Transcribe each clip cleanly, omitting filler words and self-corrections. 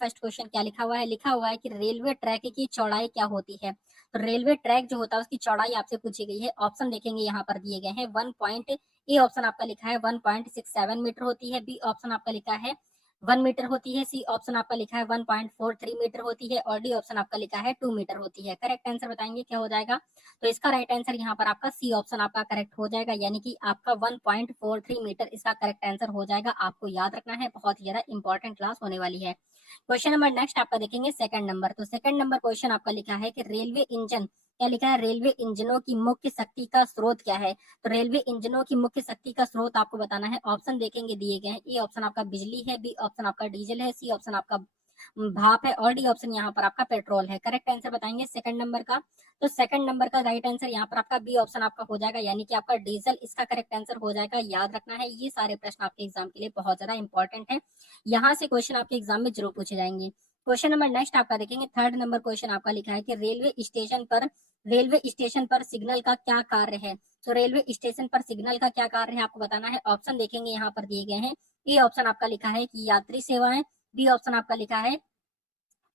First question क्या लिखा हुआ है, लिखा हुआ है कि रेलवे ट्रैक की चौड़ाई क्या होती है। तो रेलवे ट्रैक जो होता है उसकी चौड़ाई आपसे पूछी गई है। ऑप्शन देखेंगे यहाँ पर दिए गए हैं। ए ऑप्शन आपका लिखा है 1.67 मीटर होती है, बी ऑप्शन आपका लिखा है 1 मीटर होती है, सी ऑप्शन आपका लिखा है 1.43 मीटर होती है और डी ऑप्शन आपका लिखा है 2 मीटर होती है। करेक्ट आंसर बताएंगे क्या हो जाएगा। तो इसका राइट आंसर यहाँ पर आपका सी ऑप्शन आपका करेक्ट हो जाएगा, यानी कि आपका 1.43 मीटर इसका करेक्ट आंसर हो जाएगा। आपको याद रखना है, बहुत ही ज्यादा इंपॉर्टेंट क्लास होने वाली है। क्वेश्चन नंबर नेक्स्ट आपका देखेंगे सेकंड नंबर। तो सेकंड नंबर क्वेश्चन आपका लिखा है कि रेलवे इंजन, क्या लिखा है, रेलवे इंजनों की मुख्य शक्ति का स्रोत क्या है। तो रेलवे इंजनों की मुख्य शक्ति का स्रोत आपको बताना है। ऑप्शन देखेंगे दिए गए हैं। ए ऑप्शन आपका बिजली है, बी ऑप्शन आपका डीजल है, सी ऑप्शन आपका भाप है और डी ऑप्शन यहाँ पर आपका पेट्रोल है। करेक्ट आंसर बताएंगे सेकंड नंबर का। तो सेकंड नंबर का राइट आंसर यहाँ पर आपका बी ऑप्शन आपका हो जाएगा, यानी कि आपका डीजल इसका करेक्ट आंसर हो जाएगा। याद रखना है, ये सारे प्रश्न आपके एग्जाम के लिए बहुत ज्यादा इंपॉर्टेंट है। यहाँ से क्वेश्चन आपके एग्जाम में जरूर पूछे जाएंगे। क्वेश्चन नंबर नेक्स्ट आपका देखेंगे थर्ड नंबर क्वेश्चन आपका लिखा है कि रेलवे स्टेशन पर सिग्नल का क्या कार्य है। तो रेलवे स्टेशन पर सिग्नल का क्या कार्य है आपको बताना है। ऑप्शन देखेंगे यहाँ पर दिए गए हैं। ए ऑप्शन आपका लिखा है कि यात्री सेवाएं, बी ऑप्शन आपका लिखा है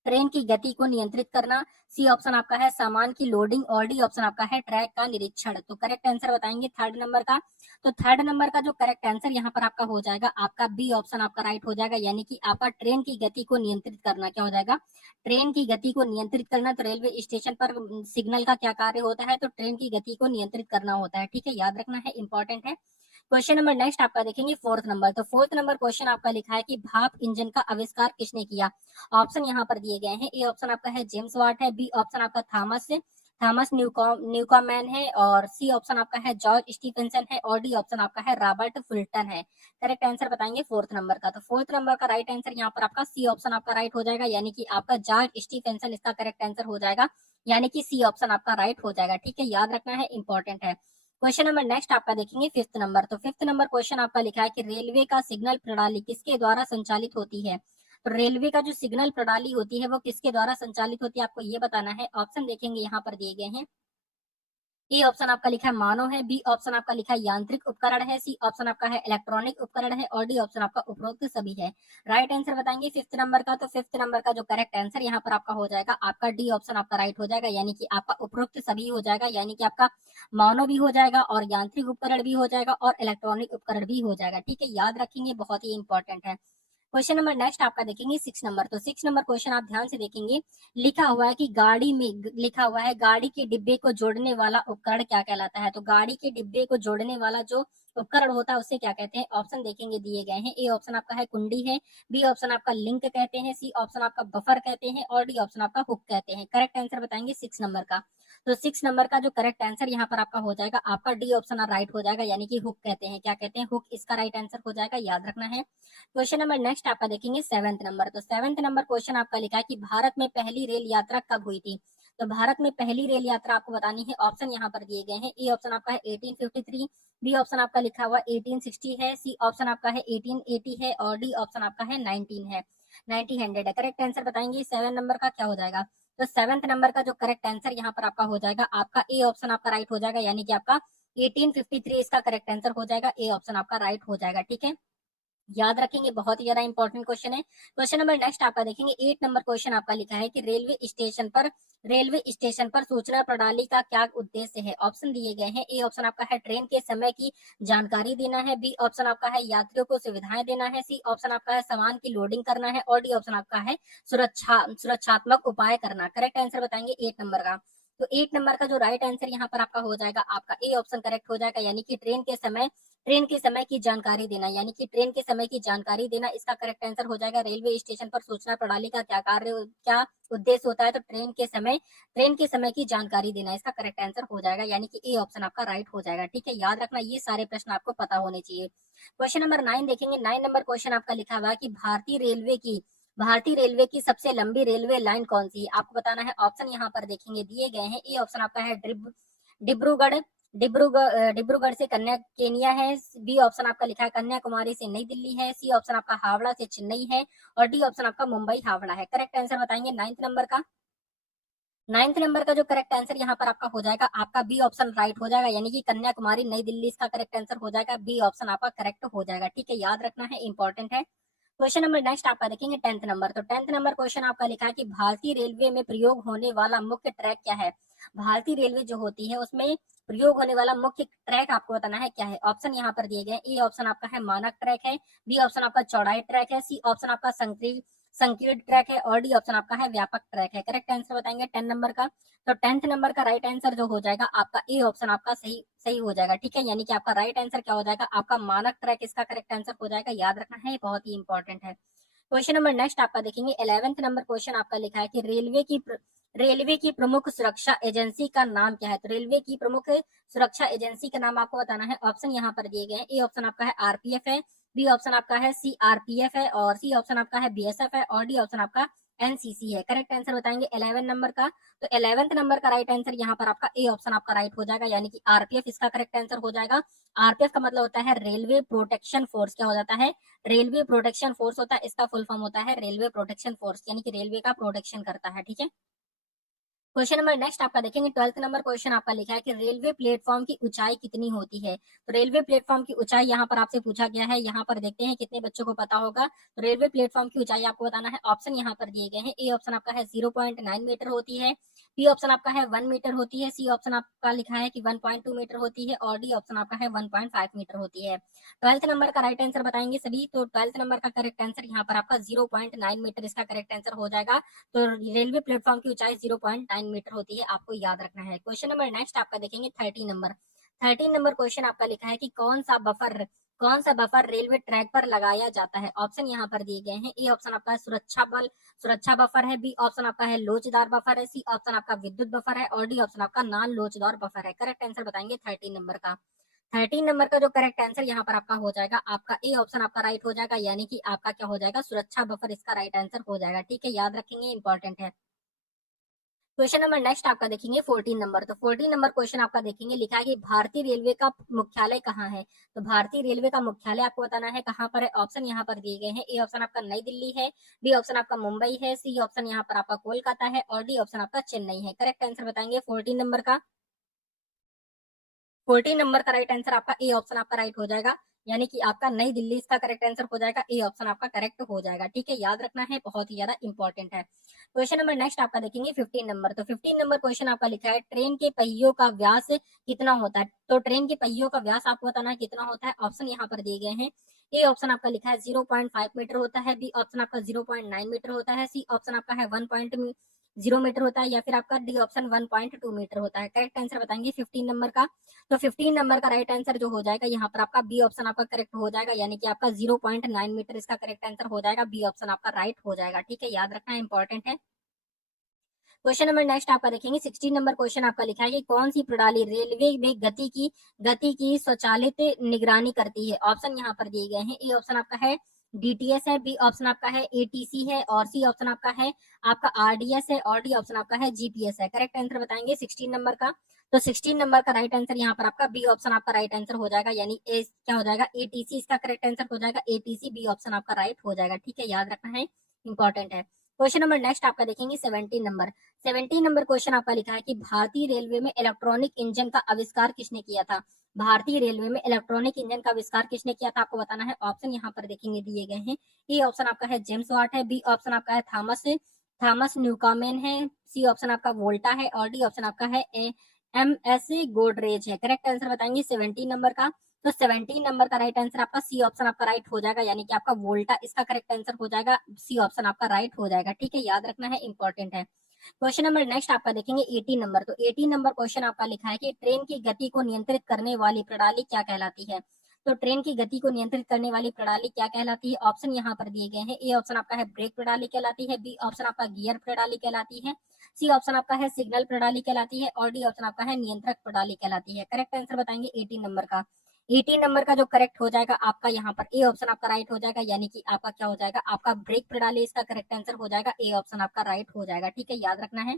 ट्रेन की गति को नियंत्रित करना, सी ऑप्शन आपका है सामान की लोडिंग और डी ऑप्शन आपका है ट्रैक का निरीक्षण। तो करेक्ट आंसर बताएंगे थर्ड नंबर का। तो थर्ड नंबर का जो करेक्ट आंसर यहाँ पर आपका हो जाएगा, आपका बी ऑप्शन आपका राइट हो जाएगा, यानी कि आपका ट्रेन की गति को नियंत्रित करना क्या हो जाएगा, ट्रेन की गति को नियंत्रित करना। तो रेलवे स्टेशन पर सिग्नल का क्या कार्य होता है, तो ट्रेन की गति को नियंत्रित करना होता है। ठीक है, याद रखना है, इंपॉर्टेंट है। क्वेश्चन नंबर नेक्स्ट आपका देखेंगे फोर्थ नंबर। तो फोर्थ नंबर क्वेश्चन आपका लिखा है कि भाप इंजन का आविष्कार किसने किया। ऑप्शन यहाँ पर दिए गए हैं। ए ऑप्शन आपका है जेम्स वाट है, बी ऑप्शन आपका थॉमस न्यूकॉमैन है और सी ऑप्शन आपका है जॉर्ज स्टीफेंसन है और डी ऑप्शन आपका है रॉबर्ट फुल्टन है। करेक्ट आंसर बताएंगे फोर्थ नंबर का। तो फोर्थ नंबर का राइट आंसर यहाँ पर आपका सी ऑप्शन आपका राइट हो जाएगा, यानी कि आपका जॉर्ज स्टीफेंसन इसका करेक्ट आंसर हो जाएगा, यानी कि सी ऑप्शन आपका राइट हो जाएगा। ठीक है, याद रखना है, इंपॉर्टेंट है। क्वेश्चन नंबर नेक्स्ट आपका देखेंगे फिफ्थ नंबर। तो फिफ्थ नंबर क्वेश्चन आपका लिखा है कि रेलवे का सिग्नल प्रणाली किसके द्वारा संचालित होती है। तो रेलवे का जो सिग्नल प्रणाली होती है वो किसके द्वारा संचालित होती है आपको ये बताना है। ऑप्शन देखेंगे यहाँ पर दिए गए हैं। ए ऑप्शन आपका लिखा है मानव है, बी ऑप्शन आपका लिखा है यांत्रिक उपकरण है, सी ऑप्शन आपका है इलेक्ट्रॉनिक उपकरण है और डी ऑप्शन आपका उपरोक्त सभी है। राइट आंसर बताएंगे फिफ्थ नंबर का। तो फिफ्थ नंबर का जो करेक्ट आंसर यहाँ पर आपका हो जाएगा, आपका डी ऑप्शन आपका राइट हो जाएगा, यानी कि आपका उपरोक्त सभी हो जाएगा, यानी कि आपका मानव भी हो जाएगा और यांत्रिक उपकरण भी हो जाएगा और इलेक्ट्रॉनिक उपकरण भी हो जाएगा। ठीक है, याद रखेंगे, बहुत ही इंपॉर्टेंट है। क्वेश्चन नंबर नेक्स्ट आपका देखेंगे सिक्स नंबर। तो सिक्स नंबर क्वेश्चन आप ध्यान से देखेंगे। लिखा हुआ है कि गाड़ी में लिखा हुआ है गाड़ी के डिब्बे को जोड़ने वाला उपकरण क्या कहलाता है। तो गाड़ी के डिब्बे को जोड़ने वाला जो उपकरण होता है उसे क्या कहते हैं। ऑप्शन देखेंगे दिए गए हैं। ए ऑप्शन आपका है कुंडी है, बी ऑप्शन आपका लिंक कहते हैं, सी ऑप्शन आपका बफर कहते हैं और डी ऑप्शन आपका हुक कहते हैं। करेक्ट आंसर बताएंगे सिक्स नंबर का। तो सिक्स नंबर का जो करेक्ट आंसर यहाँ पर आपका हो जाएगा, आपका डी ऑप्शन राइट हो जाएगा, यानी कि हुक कहते हैं। क्या कहते हैं, हुक इसका राइट आंसर हो जाएगा, याद रखना है। क्वेश्चन नंबर नेक्स्ट आपका देखेंगे सेवंथ नंबर। तो सेवंथ नंबर क्वेश्चन आपका लिखा है कि भारत में पहली रेल यात्रा कब हुई थी। तो भारत में पहली रेल यात्रा आपको बतानी है। ऑप्शन यहाँ पर दिए गए हैं। ए ऑप्शन आपका है 1853, बी ऑप्शन आपका लिखा हुआ 1860 है, सी ऑप्शन आपका है 1880 है और डी ऑप्शन आपका है 19 है, 1900 है। करेक्ट आंसर बताएंगे सेवन नंबर का क्या हो जाएगा। तो सेवंथ नंबर का जो करेक्ट आंसर यहाँ पर आपका हो जाएगा, आपका ए ऑप्शन आपका राइट हो जाएगा, यानी कि आपका 1853 इसका करेक्ट आंसर हो जाएगा, ए ऑप्शन आपका राइट हो जाएगा। ठीक है, याद रखेंगे, बहुत ही ज्यादा इंपॉर्टेंट क्वेश्चन है। क्वेश्चन नंबर नेक्स्ट आपका देखेंगे एट नंबर क्वेश्चन आपका लिखा है कि रेलवे स्टेशन पर सूचना प्रणाली का क्या उद्देश्य है। ऑप्शन दिए गए हैं। ए ऑप्शन आपका है ट्रेन के समय की जानकारी देना है, बी ऑप्शन आपका है यात्रियों को सुविधाएं देना है, सी ऑप्शन आपका है सामान की लोडिंग करना है और डी ऑप्शन आपका है सुरक्षात्मक उपाय करना। करेक्ट आंसर बताएंगे एट नंबर का। तो एट नंबर का जो राइट आंसर यहाँ पर आपका हो जाएगा, आपका ए ऑप्शन करेक्ट हो जाएगा, यानी कि ट्रेन के समय की जानकारी देना, यानी कि ट्रेन के समय की जानकारी देना इसका करेक्ट आंसर हो जाएगा। रेलवे स्टेशन पर सूचना प्रणाली का क्या उद्देश्य होता है, तो ट्रेन के समय की जानकारी देना इसका करेक्ट आंसर हो जाएगा, यानी कि ए ऑप्शन आपका राइट हो जाएगा। ठीक है, याद रखना, ये सारे प्रश्न आपको पता होने चाहिए। क्वेश्चन नंबर 9 देखेंगे। 9 नंबर क्वेश्चन आपका लिखा हुआ है कि भारतीय रेलवे की सबसे लंबी रेलवे लाइन कौन सी है, आपको बताना है। ऑप्शन यहाँ पर देखेंगे दिए गए हैं। ए ऑप्शन आपका है डिब्रूगढ़ डिब्रूगढ़ से केनिया है, बी ऑप्शन आपका लिखा है कन्याकुमारी से नई दिल्ली है, सी ऑप्शन आपका हावड़ा से चेन्नई है और डी ऑप्शन आपका मुंबई हावड़ा है। करेक्ट आंसर बताएंगे नाइन्थ नंबर का। नाइन्थ नंबर का जो करेक्ट आंसर यहाँ पर आपका हो जाएगा, आपका बी ऑप्शन राइट हो जाएगा, यानी कि कन्याकुमारी नई दिल्ली इसका करेक्ट आंसर हो जाएगा, बी ऑप्शन आपका करेक्ट हो जाएगा। ठीक है, याद रखना है, इंपॉर्टेंट है। क्वेश्चन नंबर नेक्स्ट आपका देखेंगे 10th नंबर। तो 10th नंबर क्वेश्चन आपका लिखा है कि भारतीय रेलवे में प्रयोग होने वाला मुख्य ट्रैक क्या है। भारतीय रेलवे जो होती है उसमें प्रयोग होने वाला मुख्य ट्रैक आपको बताना है क्या है। ऑप्शन यहाँ पर दिए गए। ए ऑप्शन आपका है मानक ट्रैक है, बी ऑप्शन आपका चौड़ाई ट्रैक है, सी ऑप्शन आपका संकीर्ण ट्रैक है और डी ऑप्शन आपका है व्यापक ट्रैक है। करेक्ट आंसर बताएंगे 10 नंबर का। तो 10th नंबर का राइट आंसर जो हो जाएगा आपका ए ऑप्शन आपका सही सही हो जाएगा। ठीक है, यानी कि आपका राइट आंसर क्या हो जाएगा, आपका मानक ट्रैक इसका करेक्ट आंसर हो जाएगा। याद रखना है, बहुत ही इंपॉर्टेंट है। क्वेश्चन नंबर नेक्स्ट आपका देखेंगे 11th नंबर क्वेश्चन आपका लिखा है कि रेलवे की प्रमुख सुरक्षा एजेंसी का नाम क्या है। तो रेलवे की प्रमुख सुरक्षा एजेंसी का नाम आपको बताना है। ऑप्शन यहाँ पर दिए गए हैं। ए ऑप्शन आपका है आरपीएफ है, बी ऑप्शन आपका है सीआरपीएफ है और सी ऑप्शन आपका है बीएसएफ है और डी ऑप्शन आपका एनसीसी है। करेक्ट आंसर बताएंगे 11 नंबर का। तो 11th नंबर का राइट आंसर यहाँ पर आपका ए ऑप्शन आपका राइट हो जाएगा, यानी कि आरपीएफ इसका करेक्ट आंसर हो जाएगा। आरपीएफ का मतलब होता है रेलवे प्रोटेक्शन फोर्स। क्या हो जाता है, रेलवे प्रोटेक्शन फोर्स होता है, इसका फुल फॉर्म होता है रेलवे प्रोटेक्शन फोर्स, यानी कि रेलवे का प्रोटेक्शन करता है। ठीक है, क्वेश्चन नंबर नेक्स्ट आपका देखेंगे 12th नंबर क्वेश्चन आपका लिखा है कि रेलवे प्लेटफॉर्म की ऊंचाई कितनी होती है। तो रेलवे प्लेटफॉर्म की ऊंचाई यहाँ पर आपसे पूछा गया है। यहाँ पर देखते हैं कितने बच्चों को पता होगा। तो रेलवे प्लेटफॉर्म की ऊंचाई आपको बताना है। ऑप्शन यहाँ पर दिए गए हैं। ए ऑप्शन आपका है 0.9 मीटर होती है, बी ऑप्शन आपका है 1 मीटर होती है, सी ऑप्शन आपका लिखा है कि 1.2 मीटर होती है और डी ऑप्शन आपका है 1.5 मीटर होती है। 12th नंबर का राइट आंसर बताएंगे सभी। तो 12th नंबर का करेक्ट आंसर यहाँ पर आपका 0.9 मीटर इसका करेक्ट आंसर हो जाएगा। तो रेलवे प्लेटफॉर्म की ऊंचाई 0.9 मीटर होती है, आपको याद रखना है। क्वेश्चन नंबर नेक्स्ट आपका देखेंगे 13 नंबर। 13 नंबर क्वेश्चन आपका लिखा है कि कौन सा बफर रेलवे ट्रैक पर लगाया जाता है। ऑप्शन यहाँ पर दिए गए हैं। ए ऑप्शन आपका है सुरक्षा बफर है, बी ऑप्शन आपका है लोचदार बफर है, सी ऑप्शन आपका विद्युत बफर है और डी ऑप्शन आपका नॉन लोचदार बफर है। करेक्ट आंसर बताएंगे 13 नंबर का। 13 नंबर का जो करेक्ट आंसर यहाँ पर आपका हो जाएगा, आपका ए ऑप्शन आपका राइट हो जाएगा, यानी कि आपका क्या हो जाएगा, सुरक्षा बफर इसका राइट आंसर हो जाएगा। ठीक है, याद रखेंगे, इंपॉर्टेंट है। क्वेश्चन नंबर नेक्स्ट आपका देखेंगे 14 नंबर। तो 14 नंबर क्वेश्चन आपका देखेंगे लिखा है कि भारतीय रेलवे का मुख्यालय कहाँ है। तो भारतीय रेलवे का मुख्यालय आपको बताना है कहाँ पर है। ऑप्शन यहाँ पर दिए गए हैं। ए ऑप्शन आपका नई दिल्ली है, बी ऑप्शन आपका मुंबई है, सी ऑप्शन यहाँ पर आपका कोलकाता है और डी ऑप्शन आपका चेन्नई है। करेक्ट आंसर बताएंगे 14 नंबर का। 14 नंबर का राइट आंसर आपका ए ऑप्शन आपका राइट हो जाएगा, यानी कि आपका नई दिल्ली इसका करेक्ट आंसर हो जाएगा। ए ऑप्शन आपका करेक्ट हो जाएगा। ठीक है, याद रखना है, बहुत ही ज्यादा इंपॉर्टेंट है। क्वेश्चन नंबर नेक्स्ट आपका देखेंगे 15 नंबर। तो 15 नंबर क्वेश्चन आपका लिखा है ट्रेन के पहियों का व्यास कितना होता है। तो ट्रेन के पहियों का व्यास आपको बताना है कितना होता है। ऑप्शन यहाँ पर दिए गए हैं। ए ऑप्शन आपका लिखा है 0.5 मीटर होता है, बी ऑप्शन आपका 0.9 मीटर होता है, सी ऑप्शन आपका है 1.0 मीटर होता है या फिर आपका डी ऑप्शन 1.2 मीटर होता है। करेक्ट आंसर बताएंगे 15 नंबर का। तो 15 नंबर का राइट आंसर जो हो जाएगा यहाँ पर आपका बी ऑप्शन आपका करेक्ट हो जाएगा, यानी कि आपका 0.9 मीटर इसका करेक्ट आंसर हो जाएगा। बी ऑप्शन आपका राइट हो जाएगा। ठीक है, याद रखना है, इंपॉर्टेंट है। क्वेश्चन नंबर नेक्स्ट आपका देखेंगे 16 नंबर क्वेश्चन आपका लिखा है कि कौन सी प्रणाली रेलवे में गति की स्वचालित निगरानी करती है। ऑप्शन यहाँ पर दिए गए हैं। ए ऑप्शन आपका है डीटीएस है, बी ऑप्शन आपका है एटीसी है और सी ऑप्शन आपका है आपका आरडीएस है और डी ऑप्शन आपका है जीपीएस है। करेक्ट आंसर बताएंगे 16 नंबर का। तो 16 नंबर का राइट आंसर यहाँ पर आपका बी ऑप्शन आपका राइट आंसर हो जाएगा, यानी ए क्या हो जाएगा, एटीसी इसका करेक्ट आंसर हो जाएगा। एटीसी बी ऑप्शन आपका राइट हो जाएगा। ठीक है, याद रखना है, इंपॉर्टेंट है। क्वेश्चन नंबर नेक्स्ट आपका देखेंगे 17 नंबर। 17 नंबर क्वेश्चन आपका लिखा है कि भारतीय रेलवे में इलेक्ट्रॉनिक इंजन का आविष्कार किसने किया था। भारतीय रेलवे में इलेक्ट्रॉनिक इंजन का आविष्कार किसने किया था, आपको बताना है। ऑप्शन यहाँ पर देखेंगे दिए गए हैं। ए ऑप्शन आपका है जेम्स वाट है, बी ऑप्शन आपका है थॉमस थॉमस न्यूकॉमेन है, सी ऑप्शन आपका वोल्टा है और डी ऑप्शन आपका है एम एस गोडरेज है। करेक्ट आंसर बताएंगे 17 नंबर का। तो 17 नंबर का राइट आंसर आपका सी ऑप्शन आपका राइट हो जाएगा, यानी कि आपका वोल्टा इसका करेक्ट आंसर हो जाएगा। सी ऑप्शन आपका राइट हो जाएगा। ठीक है, याद रखना है, इंपॉर्टेंट है। क्वेश्चन नंबर नेक्स्ट आपका देखेंगे 18 नंबर। तो 18 नंबर क्वेश्चन आपका लिखा है कि ट्रेन की गति को नियंत्रित करने वाली प्रणाली क्या कहलाती है। तो ट्रेन की गति को नियंत्रित करने वाली प्रणाली क्या कहलाती है। ऑप्शन यहाँ पर दिए गए हैं। ए ऑप्शन आपका है ब्रेक प्रणाली कहलाती है, बी ऑप्शन आपका गियर प्रणाली कहलाती है, सी ऑप्शन आपका है सिग्नल प्रणाली कहलाती है और डी ऑप्शन आपका है नियंत्रक प्रणाली कहलाती है। करेक्ट आंसर बताएंगे 18 नंबर का। 18 नंबर का जो करेक्ट हो जाएगा आपका यहाँ पर ए ऑप्शन आपका राइट हो जाएगा, यानी कि आपका क्या हो जाएगा, आपका ब्रेक प्रणाली इसका करेक्ट आंसर हो जाएगा। ए ऑप्शन आपका राइट हो जाएगा। ठीक है, याद रखना है।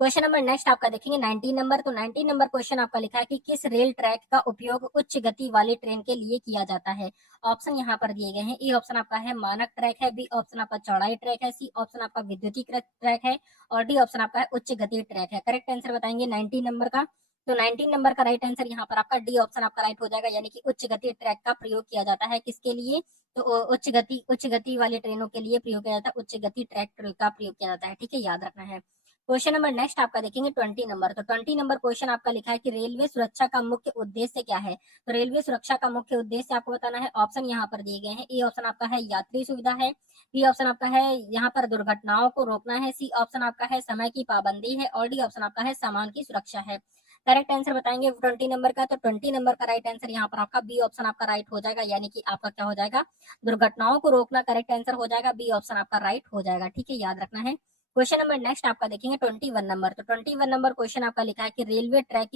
क्वेश्चन नंबर नेक्स्ट आपका देखेंगे 19 नंबर। तो 19 नंबर क्वेश्चन आपका लिखा है कि किस रेल ट्रैक का उपयोग उच्च गति वाली ट्रेन के लिए किया जाता है। ऑप्शन यहाँ पर दिए गए हैं। ए ऑप्शन आपका है मानक ट्रैक है, बी ऑप्शन आपका चौड़ाई ट्रैक है, सी ऑप्शन आपका विद्युतीकृत ट्रैक है और डी ऑप्शन आपका है उच्च गति ट्रैक है। करेक्ट आंसर बताएंगे 19 नंबर का। तो 19 नंबर का राइट आंसर यहाँ पर आपका डी ऑप्शन आपका राइट हो जाएगा, यानी कि उच्च गति ट्रैक का प्रयोग किया जाता है किसके लिए, तो उच्च गति वाली ट्रेनों के लिए प्रयोग किया जाता है, उच्च गति ट्रैक का प्रयोग किया जाता है, ठीक है, याद रखना है। क्वेश्चन नंबर नेक्स्ट आपका देखेंगे 20 नंबर। तो 20 नंबर क्वेश्चन आपका लिखा है कि रेलवे सुरक्षा का मुख्य उद्देश्य क्या है। तो रेलवे सुरक्षा का मुख्य उद्देश्य आपको बताना है। ऑप्शन यहाँ पर दिए गए हैं। ए ऑप्शन आपका है यात्री सुविधा है, बी ऑप्शन आपका है यहाँ पर दुर्घटनाओं को रोकना है, सी ऑप्शन आपका है समय की पाबंदी है, और डी ऑप्शन आपका है सामान की सुरक्षा है। करेक्ट आंसर बताएंगे 20 नंबर का। तो 20 नंबर का राइट आंसर यहाँ पर आपका बी ऑप्शन आपका राइट हो जाएगा, यानी कि आपका क्या हो जाएगा, दुर्घटनाओं को रोकना करेक्ट आंसर हो जाएगा, बी ऑप्शन आपका राइट हो जाएगा, ठीक है, याद रखना है। क्वेश्चन नंबर नेक्स्ट आपका देखेंगे 21 नंबर। तो 21 नंबर क्वेश्चन आपका लिखा है कि रेलवे ट्रैक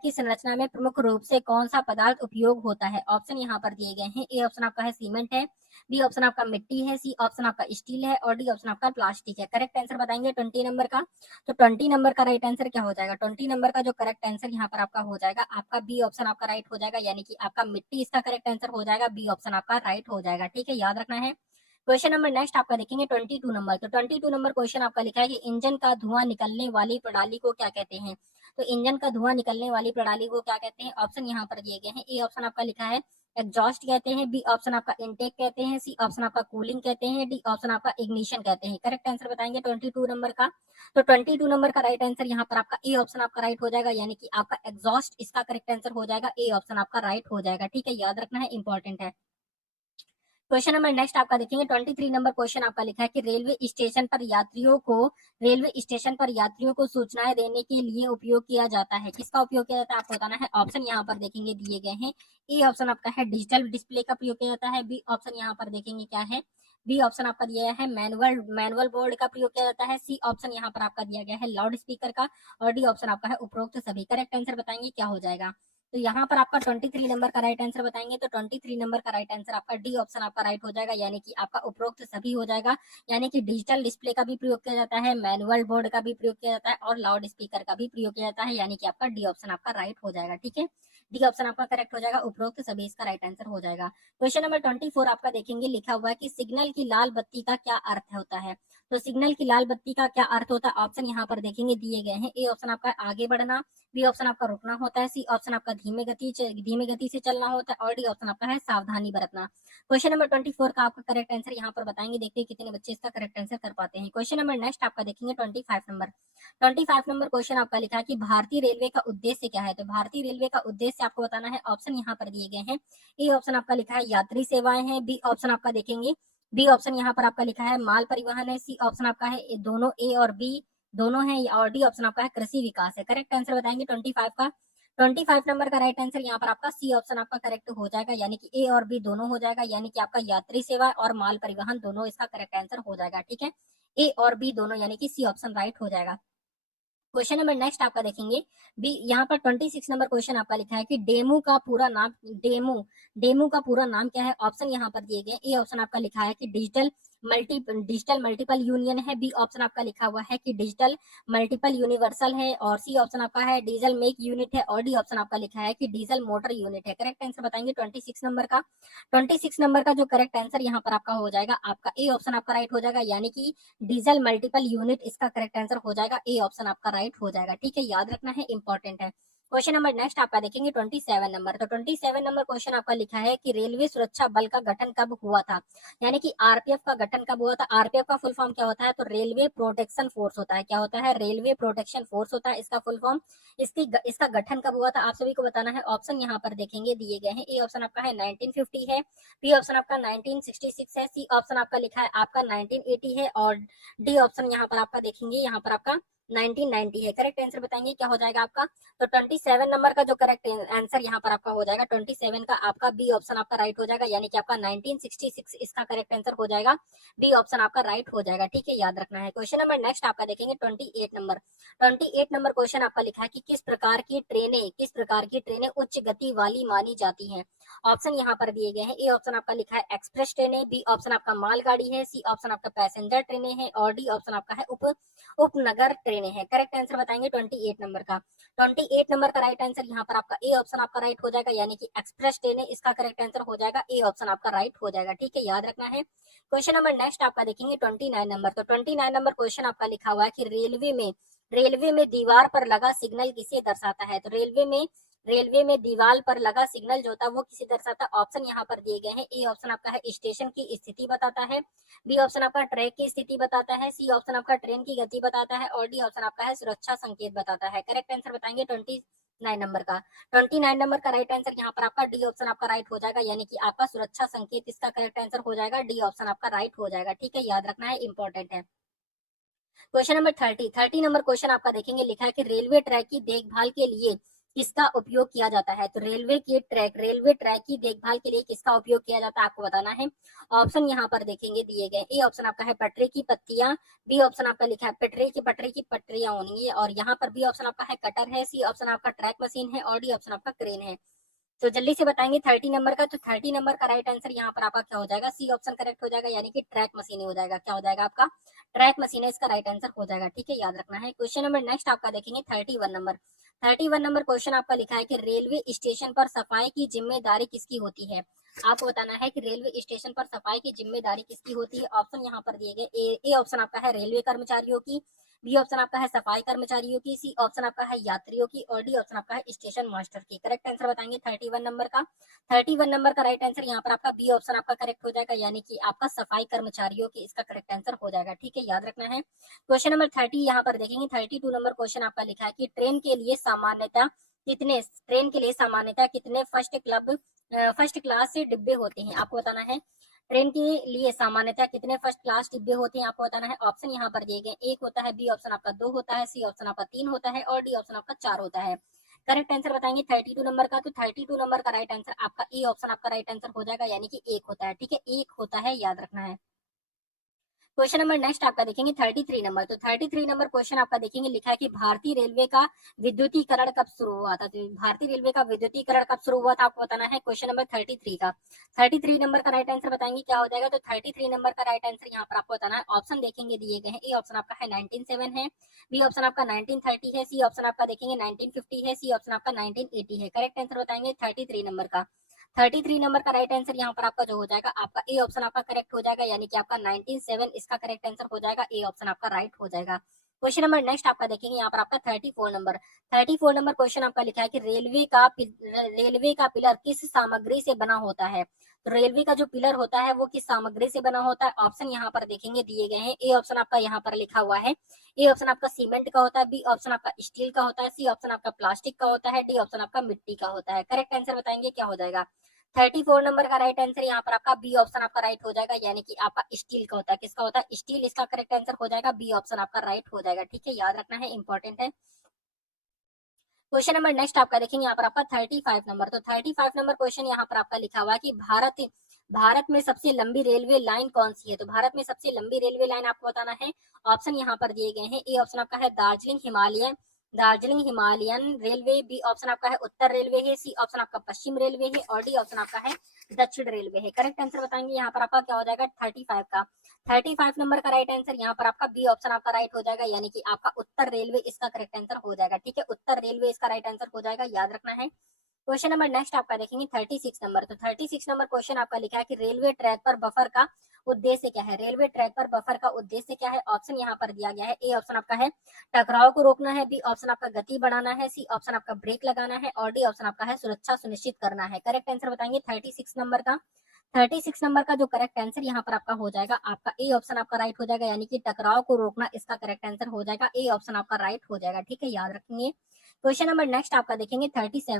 की संरचना में प्रमुख रूप से कौन सा पदार्थ उपयोग होता है। ऑप्शन यहाँ पर दिए गए हैं। ए ऑप्शन आपका है सीमेंट है, बी ऑप्शन आपका मिट्टी है, सी ऑप्शन आपका स्टील है, और डी ऑप्शन आपका प्लास्टिक है। करेक्ट आंसर बताएंगे 20 नंबर का। तो 20 नंबर का राइट आंसर क्या हो जाएगा, 20 नंबर का जो करेक्ट आंसर यहाँ पर आपका हो जाएगा, आपका बी ऑप्शन आपका राइट हो जाएगा, यानी कि आपका मिट्टी इसका करेक्ट आंसर हो जाएगा, बी ऑप्शन आपका राइट हो जाएगा, ठीक है, याद रखना है। क्वेश्चन नंबर नेक्स्ट आपका देखेंगे 22 नंबर। तो 22 नंबर क्वेश्चन आपका लिखा है कि इंजन का धुआं निकलने वाली प्रणाली को क्या कहते हैं। तो इंजन का धुआं निकलने वाली प्रणाली को क्या कहते हैं। ऑप्शन यहाँ पर दिए गए हैं। ए ऑप्शन आपका लिखा है एग्जॉस्ट कहते हैं, बी ऑप्शन आपका इनटेक कहते हैं, सी ऑप्शन आपका कूलिंग कहते हैं, डी ऑप्शन आपका इग्निशन कहते हैं। करेक्ट आंसर बताएंगे 22 नंबर का। तो 22 नंबर का राइट आंसर यहाँ पर आपका ए ऑप्शन आपका राइट हो जाएगा, यानी कि आपका एग्जॉस्ट इसका करेक्ट आंसर हो जाएगा, ए ऑप्शन आपका राइट हो जाएगा, ठीक है, याद रखना है, इंपॉर्टेंट है। क्वेश्चन नंबर नेक्स्ट आपका देखेंगे 23 नंबर क्वेश्चन आपका लिखा है कि रेलवे स्टेशन पर यात्रियों को सूचनाएं देने के लिए उपयोग किया जाता है। किसका उपयोग किया जाता है आपको बताना है। ऑप्शन यहाँ पर देखेंगे दिए गए हैं। ए ऑप्शन आपका है डिजिटल डिस्प्ले का प्रयोग किया जाता है, बी ऑप्शन यहाँ पर देखेंगे क्या है, बी ऑप्शन आपका दिया है मैनुअल बोर्ड का प्रयोग किया जाता है, सी ऑप्शन यहाँ पर आपका दिया गया है लाउड स्पीकर का, और डी ऑप्शन आपका है उपरोक्त सभी। करेक्ट आंसर बताएंगे क्या हो जाएगा। तो यहाँ पर आपका 23 नंबर का राइट आंसर बताएंगे। तो 23 नंबर का राइट आंसर आपका डी ऑप्शन आपका राइट हो जाएगा, यानी कि आपका उपरोक्त सभी हो जाएगा, यानी कि डिजिटल डिस्प्ले का भी प्रयोग किया जाता है, मैनुअल बोर्ड का भी प्रयोग किया जाता है, और लाउड स्पीकर का भी प्रयोग किया जाता है, यानी कि आपका डी ऑप्शन आपका राइट हो जाएगा, ठीक है, डी ऑप्शन आपका करेक्ट हो जाएगा, उपरोक्त सभी इसका राइट आंसर हो जाएगा। क्वेश्चन नंबर 24 आपका देखेंगे, लिखा हुआ है कि सिग्नल की लाल बत्ती का क्या अर्थ होता है। तो सिग्नल की लाल बत्ती का क्या अर्थ होता है। ऑप्शन यहाँ पर देखेंगे दिए गए हैं। ए ऑप्शन आपका आगे बढ़ना, बी ऑप्शन आपका रुकना होता है, सी ऑप्शन आपका धीमे गति से चलना होता है, और डी ऑप्शन आपका है सावधानी बरतना। क्वेश्चन नंबर 24 का आपका करेक्ट आंसर यहाँ पर बताएंगे, देखते हैं कितने बच्चे इसका करेक्ट आंसर कर पाते हैं। क्वेश्चन नंबर नेक्स्ट आपका देखेंगे 25 नंबर। 25 नंबर क्वेश्चन आपका लिखा है कि भारतीय रेलवे का उद्देश्य क्या है। तो भारतीय रेलवे का उद्देश्य आपको बताना है। ऑप्शन यहाँ पर दिए गए हैं। ए ऑप्शन आपका लिखा है यात्री सेवाएं हैं, बी ऑप्शन आपका देखेंगे, बी ऑप्शन यहाँ पर आपका लिखा है माल परिवहन है, सी ऑप्शन आपका है दोनों ए और बी दोनों है, और डी ऑप्शन आपका है कृषि विकास है। करेक्ट आंसर बताएंगे 25 का। 25 नंबर का राइट आंसर यहाँ पर आपका सी ऑप्शन आपका करेक्ट हो जाएगा, यानी कि ए और बी दोनों हो जाएगा, यानी कि आपका यात्री सेवा और माल परिवहन दोनों इसका करेक्ट आंसर हो जाएगा, ठीक है, ए और बी दोनों, यानी कि सी ऑप्शन राइट हो जाएगा। क्वेश्चन नंबर नेक्स्ट आपका देखेंगे बी, यहाँ पर 26 नंबर क्वेश्चन आपका लिखा है कि डेमू का पूरा नाम क्या है। ऑप्शन यहाँ पर दिए गए। ए ऑप्शन आपका लिखा है कि डिजिटल मल्टीपल यूनियन है, बी ऑप्शन आपका लिखा हुआ है कि डिजिटल मल्टीपल यूनिवर्सल है, और सी ऑप्शन आपका है डीजल मेक यूनिट है, और डी ऑप्शन आपका लिखा है कि डीजल मोटर यूनिट है। करेक्ट आंसर बताएंगे 26 नंबर का। 26 नंबर का जो करेक्ट आंसर यहाँ पर आपका हो जाएगा, आपका ए ऑप्शन आपका राइट हो जाएगा, यानी कि डीजल मल्टीपल यूनिट इसका करेक्ट आंसर हो जाएगा, ए ऑप्शन आपका राइट हो जाएगा, ठीक है, याद रखना है, इंपॉर्टेंट है। क्वेश्चन नंबर नेक्स्ट आपका देखेंगे 27 नंबर। तो 27 नंबर क्वेश्चन आपका लिखा है कि रेलवे सुरक्षा बल का गठन कब हुआ था, यानी कि आरपीएफ का गठन कब हुआ था। आरपीएफ का फुल फॉर्म क्या होता है। तो रेलवे प्रोटेक्शन फोर्स होता है। क्या होता है, रेलवे प्रोटेक्शन फोर्स होता है इसका फुल फॉर्म। इसका गठन कब हुआ था आप सभी को बताना है। ऑप्शन यहाँ पर देखेंगे दिए गए हैं। ए ऑप्शन आपका है 1950 है, बी ऑप्शन आपका 1966 है, सी ऑप्शन आपका लिखा है आपका 1980 है, और डी ऑप्शन यहाँ पर आपका देखेंगे यहाँ पर आपका 1990 है। करेक्ट आंसर बताएंगे क्या हो जाएगा आपका। तो 27 नंबर का जो करेक्ट आंसर यहाँ पर आपका हो जाएगा 27 का आपका बी ऑप्शन आपका राइट हो जाएगा, यानी कि आपका 1966 इसका करेक्ट आंसर हो जाएगा, बी ऑप्शन आपका राइट हो जाएगा, ठीक है, याद रखना है। क्वेश्चन नंबर नेक्स्ट आपका देखेंगे 28 नंबर। 28 नंबर क्वेश्चन आपका लिखा है कि किस प्रकार की ट्रेनें उच्च गति वाली मानी जाती हैं। ऑप्शन यहाँ पर दिए गए हैं। ए ऑप्शन आपका लिखा है एक्सप्रेस ट्रेनें, बी ऑप्शन आपका मालगाड़ी है, सी ऑप्शन आपका पैसेंजर ट्रेनें हैं, और डी ऑप्शन आपका है उपनगर ट्रेनें हैं। करेक्ट आंसर बताएंगे 28 नंबर का। 28 नंबर का राइट आंसर यहाँ पर आपका ए ऑप्शन आपका राइट हो जाएगा, यानी कि एक्सप्रेस ट्रेनें इसका करेक्ट आंसर हो जाएगा, ए ऑप्शन आपका राइट हो जाएगा, ठीक है, याद रखना है। क्वेश्चन नंबर नेक्स्ट आपका देखेंगे 29 नंबर। तो 29 नंबर क्वेश्चन आपका लिखा हुआ है कि रेलवे में दीवार पर लगा सिग्नल किसे दर्शाता है? तो रेलवे में दीवार पर लगा सिग्नल जो होता है वो किसे दर्शाता है? ऑप्शन यहाँ पर दिए गए हैं। ए ऑप्शन आपका है स्टेशन की स्थिति बताता है, बी ऑप्शन आपका ट्रैक की स्थिति बताता है, सी ऑप्शन आपका ट्रेन की गति बताता है और डी ऑप्शन आपका है सुरक्षा संकेत बताता है। करेक्ट आंसर बताएंगे 29 नंबर का। 29 नंबर का राइट आंसर यहाँ पर आपका डी ऑप्शन आपका राइट हो जाएगा, यानी कि आपका सुरक्षा संकेत इसका करेक्ट आंसर हो जाएगा। डी ऑप्शन आपका राइट हो जाएगा। ठीक है, याद रखना है, इंपॉर्टेंट है। क्वेश्चन नंबर 30 नंबर क्वेश्चन आपका देखेंगे, लिखा है कि रेलवे ट्रैक की देखभाल के लिए किसका उपयोग किया जाता है? तो रेलवे ट्रैक की देखभाल के लिए किसका उपयोग किया जाता है आपको बताना है। ऑप्शन यहाँ पर देखेंगे दिए गए। ए ऑप्शन आपका है पटरी की पत्तियां, बी ऑप्शन आपका लिखा है पटरी की पटरियां होंगी और यहाँ पर बी ऑप्शन आपका है कटर है, सी ऑप्शन आपका ट्रैक मशीन है और डी ऑप्शन आपका क्रेन है। तो जल्दी से बताएंगे 30 नंबर का। तो 30 नंबर का राइट आंसर यहाँ पर आपका क्या हो जाएगा? सी ऑप्शन करेक्ट हो जाएगा, यानी कि ट्रैक मशीन हो जाएगा। क्या हो जाएगा आपका? ट्रैक मशीन है इसका राइट आंसर हो जाएगा। ठीक है, याद रखना है। क्वेश्चन नंबर नेक्स्ट आपका देखेंगे 31 नंबर क्वेश्चन आपका लिखा है कि रेलवे स्टेशन पर सफाई की जिम्मेदारी किसकी होती है? आपको बताना है कि रेलवे स्टेशन पर सफाई की जिम्मेदारी किसकी होती है। ऑप्शन यहाँ पर दिए गए। ए ऑप्शन आपका है रेलवे कर्मचारियों की, बी ऑप्शन आपका है सफाई कर्मचारियों की, सी ऑप्शन आपका है यात्रियों की और डी ऑप्शन आपका है स्टेशन मास्टर की। करेक्ट आंसर बताएंगे 31 नंबर का। 31 नंबर का राइट आंसर यहाँ पर आपका बी ऑप्शन आपका करेक्ट हो जाएगा, यानी कि आपका सफाई कर्मचारियों की इसका करेक्ट आंसर हो जाएगा। ठीक है, याद रखना है। क्वेश्चन नंबर 30 यहाँ पर देखेंगे। 32 नंबर क्वेश्चन आपका लिखा है कि ट्रेन के लिए सामान्यतः कितने फर्स्ट क्लास से डिब्बे होते हैं? आपको बताना है ट्रेन के लिए सामान्यतः कितने फर्स्ट क्लास डिब्बे होते हैं आपको बताना है। ऑप्शन यहाँ पर दिए गए। एक होता है, बी ऑप्शन आपका 2 होता है, सी ऑप्शन आपका 3 होता है और डी ऑप्शन आपका 4 होता है। करेक्ट आंसर बताएंगे 32 नंबर का। तो 32 नंबर का राइट आंसर आपका ए ऑप्शन आपका राइट आंसर हो जाएगा, यानी कि एक होता है। ठीक है, एक होता है, याद रखना है। क्वेश्चन नंबर नेक्स्ट आपका देखेंगे 33 नंबर। तो 33 नंबर क्वेश्चन आपका देखेंगे, लिखा है कि भारतीय रेलवे का विद्युतीकरण कब शुरू हुआ था? तो भारतीय रेलवे का विद्युतीकरण कब शुरू हुआ था आपको बताना है। क्वेश्चन नंबर 33 का। 33 नंबर का राइट आंसर बताएंगे क्या हो जाएगा। तो 33 नंबर का राइट आंसर यहाँ पर आपको बताना है। ऑप्शन देखेंगे दिए गए हैं। ए ऑप्शन आपका है 1907 है, बी ऑप्शन आपका 1930 है, सी ऑप्शन आपका देखेंगे 1950 है, सी ऑप्शन आपका 1980 है। करेक्ट आंसर बताएंगे 33 नंबर का। 33 नंबर का राइट आंसर यहाँ पर आपका जो हो जाएगा, आपका ए ऑप्शन आपका करेक्ट हो जाएगा, यानी कि आपका 197 इसका करेक्ट आंसर हो जाएगा। ए ऑप्शन आपका राइट हो जाएगा। क्वेश्चन नंबर नेक्स्ट आपका देखेंगे यहाँ पर आपका 34 नंबर क्वेश्चन आपका लिखा है कि रेलवे का पिलर किस सामग्री से बना होता है? तो रेलवे का जो पिलर होता है वो किस सामग्री से बना होता है? ऑप्शन यहाँ पर देखेंगे दिए गए हैं। ए ऑप्शन आपका यहाँ पर लिखा हुआ है। ए ऑप्शन आपका सीमेंट का होता है, बी ऑप्शन आपका स्टील का होता है, सी ऑप्शन आपका प्लास्टिक का होता है, डी ऑप्शन आपका मिट्टी का होता है। करेक्ट आंसर बताएंगे क्या हो जाएगा। 34 नंबर का राइट आंसर यहाँ पर आपका बी ऑप्शन आपका राइट हो जाएगा, यानी कि आपका स्टील का होता है। किसका होता है? स्टील इसका करेक्ट आंसर हो जाएगा। बी ऑप्शन आपका राइट हो जाएगा। ठीक है, याद रखना है, इंपॉर्टेंट है। क्वेश्चन नंबर नेक्स्ट आपका देखेंगे यहाँ पर आपका 35 नंबर। तो 35 नंबर क्वेश्चन यहाँ पर आपका लिखा हुआ है कि भारत में सबसे लंबी रेलवे लाइन कौन सी है? तो भारत में सबसे लंबी रेलवे लाइन आपको बताना है। ऑप्शन यहाँ पर दिए गए हैं। ए ऑप्शन आपका है Darjeeling Himalayan railway, B option आपका है उत्तर रेलवे है, सी ऑप्शन आपका पश्चिम रेलवे है और डी ऑप्शन आपका है दक्षिण रेलवे है। करेक्ट आंसर बताएंगे यहाँ पर आपका क्या हो जाएगा 35 का। 35 नंबर का राइट आंसर यहाँ पर आपका बी ऑप्शन आपका राइट हो जाएगा, यानी कि आपका उत्तर रेलवे इसका करेक्ट आंसर हो जाएगा। ठीक है, उत्तर रेलवे इसका राइट आंसर हो जाएगा, याद रखना है। क्वेश्चन नंबर नेक्स्ट आपका देखेंगे 36 नंबर। तो 36 नंबर क्वेश्चन आपका लिखा है कि रेलवे ट्रैक पर बफर का उद्देश्य क्या है? रेलवे ट्रैक पर बफर का उद्देश्य क्या है? ऑप्शन यहाँ पर दिया गया है। ए ऑप्शन आपका है टकराव को रोकना है, बी ऑप्शन आपका गति बढ़ाना है, सी ऑप्शन आपका ब्रेक लगाना है और डी ऑप्शन आपका है सुरक्षा सुनिश्चित करना है। करेक्ट आंसर बताएंगे 36 नंबर का। 36 नंबर का जो करेक्ट आंसर यहाँ पर आपका हो जाएगा, आपका ए ऑप्शन आपका राइट हो जाएगा, यानी कि टकराव को रोकना इसका करेक्ट आंसर हो जाएगा। ए ऑप्शन आपका राइट हो जाएगा। ठीक है, याद रखेंगे। क्वेश्चन नंबर नेक्स्ट आपका देखेंगे 37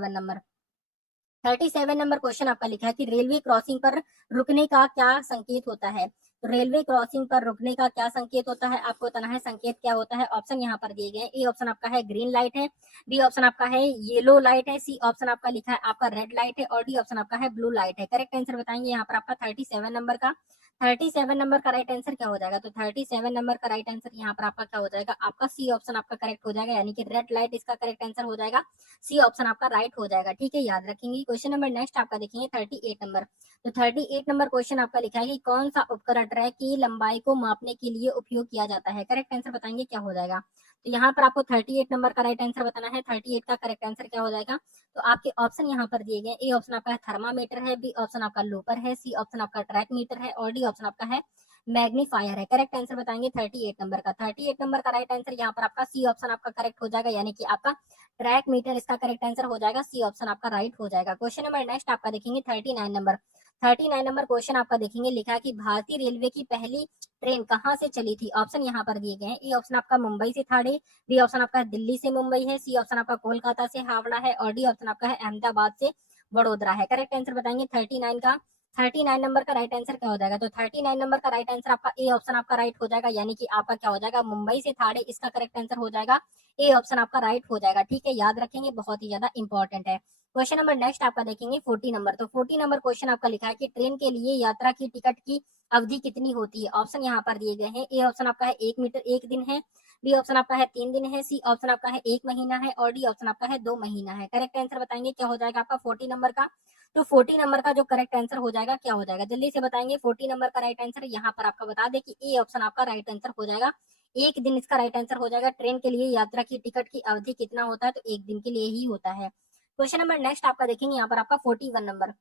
नंबर क्वेश्चन आपका लिखा है कि रेलवे क्रॉसिंग पर रुकने का क्या संकेत होता है? तो रेलवे क्रॉसिंग पर रुकने का क्या संकेत होता है आपको बताना है। संकेत क्या होता है? ऑप्शन यहाँ पर दिए गए। ए ऑप्शन आपका है ग्रीन लाइट है, बी ऑप्शन आपका है येलो लाइट है, सी ऑप्शन आपका लिखा है आपका रेड लाइट है और डी ऑप्शन आपका है ब्लू लाइट है। करेक्ट आंसर बताएंगे यहाँ पर आपका 37 नंबर का। 37 नंबर का राइट आंसर क्या हो जाएगा? तो 37 नंबर का राइट आंसर यहाँ पर आपका क्या हो जाएगा? आपका सी ऑप्शन आपका करेक्ट हो जाएगा, यानी कि रेड लाइट इसका करेक्ट आंसर हो जाएगा। सी ऑप्शन आपका राइट हो जाएगा। ठीक है, याद रखेंगे। क्वेश्चन नंबर नेक्स्ट आपका देखेंगे 38 नंबर। तो 38 नंबर क्वेश्चन आपका लिखा है कि कौन सा उपकरण ट्रैक की लंबाई को मापने के लिए उपयोग किया जाता है? करेक्ट आंसर बताएंगे क्या हो जाएगा। तो यहाँ पर आपको 38 नंबर का राइट आंसर बताना है। 38 का करेक्ट आंसर क्या हो जाएगा? तो आपके ऑप्शन यहाँ पर दिए गए। ए ऑप्शन आपका है थर्मामीटर है, बी ऑप्शन आपका लोपर है, सी ऑप्शन आपका ट्रैक मीटर है और डी ऑप्शन आपका है मैग्नीफायर है। करेक्ट आंसर बताएंगे 38 नंबर का। 38 नंबर का राइट आंसर यहाँ पर आपका सी ऑप्शन आपका करेक्ट हो जाएगा, यानी कि आपका ट्रैक मीटर इसका करेक्ट आंसर हो जाएगा, सी ऑप्शन आपका राइट हो जाएगा। क्वेश्चन नंबर नेक्स्ट आपका देखेंगे 39 नंबर। 39 नंबर क्वेश्चन आपका देखेंगे, लिखा है कि भारतीय रेलवे की पहली ट्रेन कहाँ से चली थी। ऑप्शन यहाँ पर दिए गए हैं। ए ऑप्शन आपका मुंबई से थाने, बी ऑप्शन आपका दिल्ली से मुंबई है, सी ऑप्शन आपका कोलकाता से हावड़ा है, और डी ऑप्शन आपका है अहमदाबाद से वडोदरा है। करेक्ट आंसर बताएंगे 39 का। 39 नंबर का राइट आंसर क्या हो जाएगा, तो 39 नंबर का राइट आंसर आपका ए ऑप्शन आपका राइट हो जाएगा, यानी कि आपका क्या हो जाएगा, मुंबई से थाने इसका करेक्ट आंसर हो जाएगा, ए ऑप्शन आपका राइट हो जाएगा। ठीक है, याद रखेंगे, बहुत ही ज्यादा इंपॉर्टेंट है। क्वेश्चन नंबर नेक्स्ट आपका देखेंगे 40 नंबर। तो 40 नंबर क्वेश्चन आपका लिखा है कि ट्रेन के लिए यात्रा की टिकट की अवधि कितनी होती है। ऑप्शन यहाँ पर दिए गए हैं। ए ऑप्शन आपका है 1 मीटर 1 दिन है, बी ऑप्शन आपका है 3 दिन है, सी ऑप्शन आपका है 1 महीना है, और डी ऑप्शन आपका है 2 महीना है। करेक्ट आंसर बताएंगे क्या हो जाएगा आपका 40 नंबर का। तो 40 नंबर का जो करेक्ट आंसर हो जाएगा क्या हो जाएगा, जल्दी से बताएंगे। 40 नंबर का राइट आंसर यहाँ पर आपका बता दे कि ए ऑप्शन आपका राइट आंसर हो जाएगा, 1 दिन इसका राइट आंसर हो जाएगा। ट्रेन के लिए यात्रा की टिकट की अवधि कितना होता है, तो 1 दिन के लिए ही होता है। क्वेश्चन नंबर नेक्स्ट आपका देखेंगे यहाँ पर आपका 41 नंबर।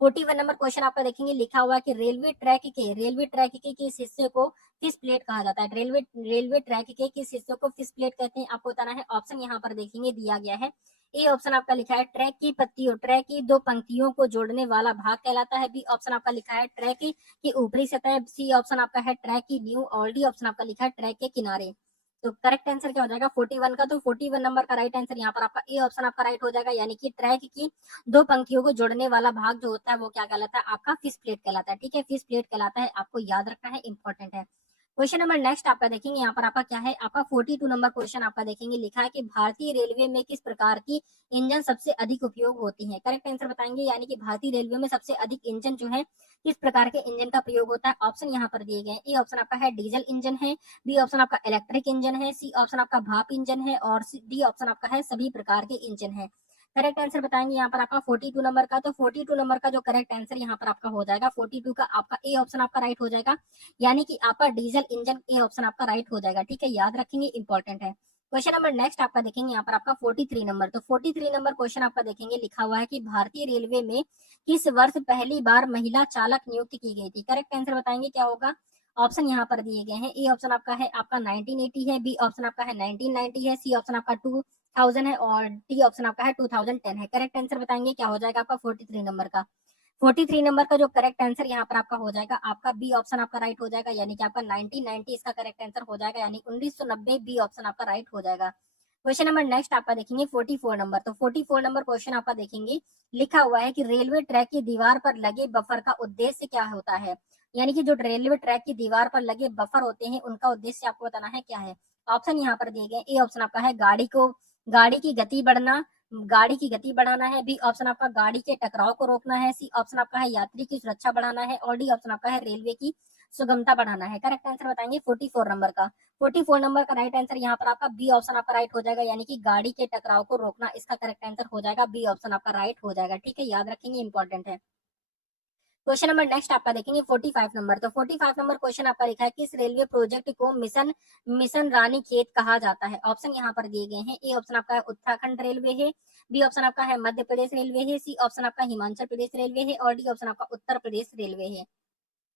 41 नंबर क्वेश्चन आपका देखेंगे, लिखा हुआ है कि रेलवे ट्रैक के किस हिस्से को फिश प्लेट कहा जाता है। रेलवे ट्रैक के किस हिस्से को फिश प्लेट कहते हैं, आपको बताना है। ऑप्शन यहाँ पर देखेंगे दिया गया है। ए ऑप्शन आपका लिखा है ट्रैक की 2 पंक्तियों को जोड़ने वाला भाग कहलाता है, बी ऑप्शन आपका लिखा है ट्रैक की ऊपरी सतह, सी ऑप्शन आपका है ट्रैक की नींव, और डी ऑप्शन आपका लिखा है ट्रैक के किनारे। तो करेक्ट आंसर क्या हो जाएगा 41 का। तो 41 नंबर का राइट आंसर यहाँ पर आपका ए ऑप्शन आपका राइट हो जाएगा, यानी कि ट्रैक की 2 पंक्तियों को जोड़ने वाला भाग जो होता है वो क्या कहलाता है, आपका फिश प्लेट कहलाता है। ठीक है, फिश प्लेट कहलाता है, आपको याद रखना है, इंपॉर्टेंट है। क्वेश्चन नंबर नेक्स्ट आपका देखेंगे, यहाँ पर आपका क्या है, आपका 42 नंबर क्वेश्चन आपका देखेंगे, लिखा है कि भारतीय रेलवे में किस प्रकार की इंजन सबसे अधिक उपयोग होती है। करेक्ट आंसर बताएंगे, यानी कि भारतीय रेलवे में सबसे अधिक इंजन जो है किस प्रकार के इंजन का प्रयोग होता है। ऑप्शन यहाँ पर दिए गए हैं। ए ऑप्शन आपका है डीजल इंजन है, बी ऑप्शन आपका इलेक्ट्रिक इंजन है, सी ऑप्शन आपका भाप इंजन है, और डी ऑप्शन आपका है सभी प्रकार के इंजन है। करेक्ट आंसर बताएंगे यहाँ पर आपका 42 नंबर का। तो 42 नंबर का जो करेक्ट आंसर यहाँ पर आपका हो जाएगा 42 का, आपका ए ऑप्शन आपका राइट हो जाएगा, यानी कि आपका डीजल इंजन ए ऑप्शन आपका राइट हो जाएगा। ठीक है, याद रखेंगे, इंपॉर्टेंट है। क्वेश्चन नंबर नेक्स्ट आपका देखेंगे यहाँ पर आपका 43 नंबर। तो 43 नंबर क्वेश्चन आपका देखेंगे, लिखा हुआ है कि भारतीय रेलवे में किस वर्ष पहली बार महिला चालक नियुक्त की गई थी। करेक्ट आंसर बताएंगे क्या होगा। ऑप्शन यहाँ पर दिए गए हैं। ए ऑप्शन आपका है आपका 1980 है, बी ऑप्शन आपका है 1990 है, सी ऑप्शन आपका 2000 है, और डी ऑप्शन आपका है 2010 है। करेक्ट आंसर बताएंगे क्या हो जाएगा आपका 43 नंबर का। 43 नंबर का जो करेक्ट आंसर यहाँ पर आपका हो जाएगा, आपका बी ऑप्शन आपका राइट हो जाएगा, यानी कि आपका 1990 इसका करेक्ट आंसर हो जाएगा, यानी 1990 बी ऑप्शन आपका राइट हो जाएगा। क्वेश्चन नंबर नेक्स्ट आपका देखेंगे 44 नंबर। तो 44 नंबर क्वेश्चन आपका देखेंगे, लिखा हुआ है कि रेलवे ट्रैक की दीवार पर लगे बफर का उद्देश्य क्या होता है। यानी कि जो रेलवे ट्रैक की दीवार पर लगे बफर होते हैं उनका उद्देश्य आपको बताना है क्या है। ऑप्शन यहाँ पर दिए गए। ए ऑप्शन आपका है गाड़ी की गति बढ़ना, गाड़ी की गति बढ़ाना है, बी ऑप्शन आपका गाड़ी के टकराव को रोकना है, सी ऑप्शन आपका है यात्री की सुरक्षा बढ़ाना है, और डी ऑप्शन आपका है रेलवे की सुगमता बढ़ाना है। करेक्ट आंसर बताएंगे 44 नंबर का। 44 नंबर का राइट आंसर यहाँ पर आपका बी ऑप्शन आपका राइट हो जाएगा, यानी कि गाड़ी के टकराव को रोकना इसका करेक्ट आंसर हो जाएगा, बी ऑप्शन आपका राइट हो जाएगा। ठीक है, याद रखेंगे, इंपॉर्टेंट है। क्वेश्चन नंबर नेक्स्ट आपका देखेंगे 45 नंबर। तो 45 नंबर क्वेश्चन आपका लिखा है किस रेलवे प्रोजेक्ट को मिशन मिशन रानी खेत कहा जाता है। ऑप्शन यहाँ पर दिए गए हैं। ए ऑप्शन आपका है उत्तराखंड रेलवे है, बी ऑप्शन आपका है मध्य प्रदेश रेलवे है, सी ऑप्शन आपका हिमाचल प्रदेश रेलवे है, और डी ऑप्शन आपका उत्तर प्रदेश रेलवे है।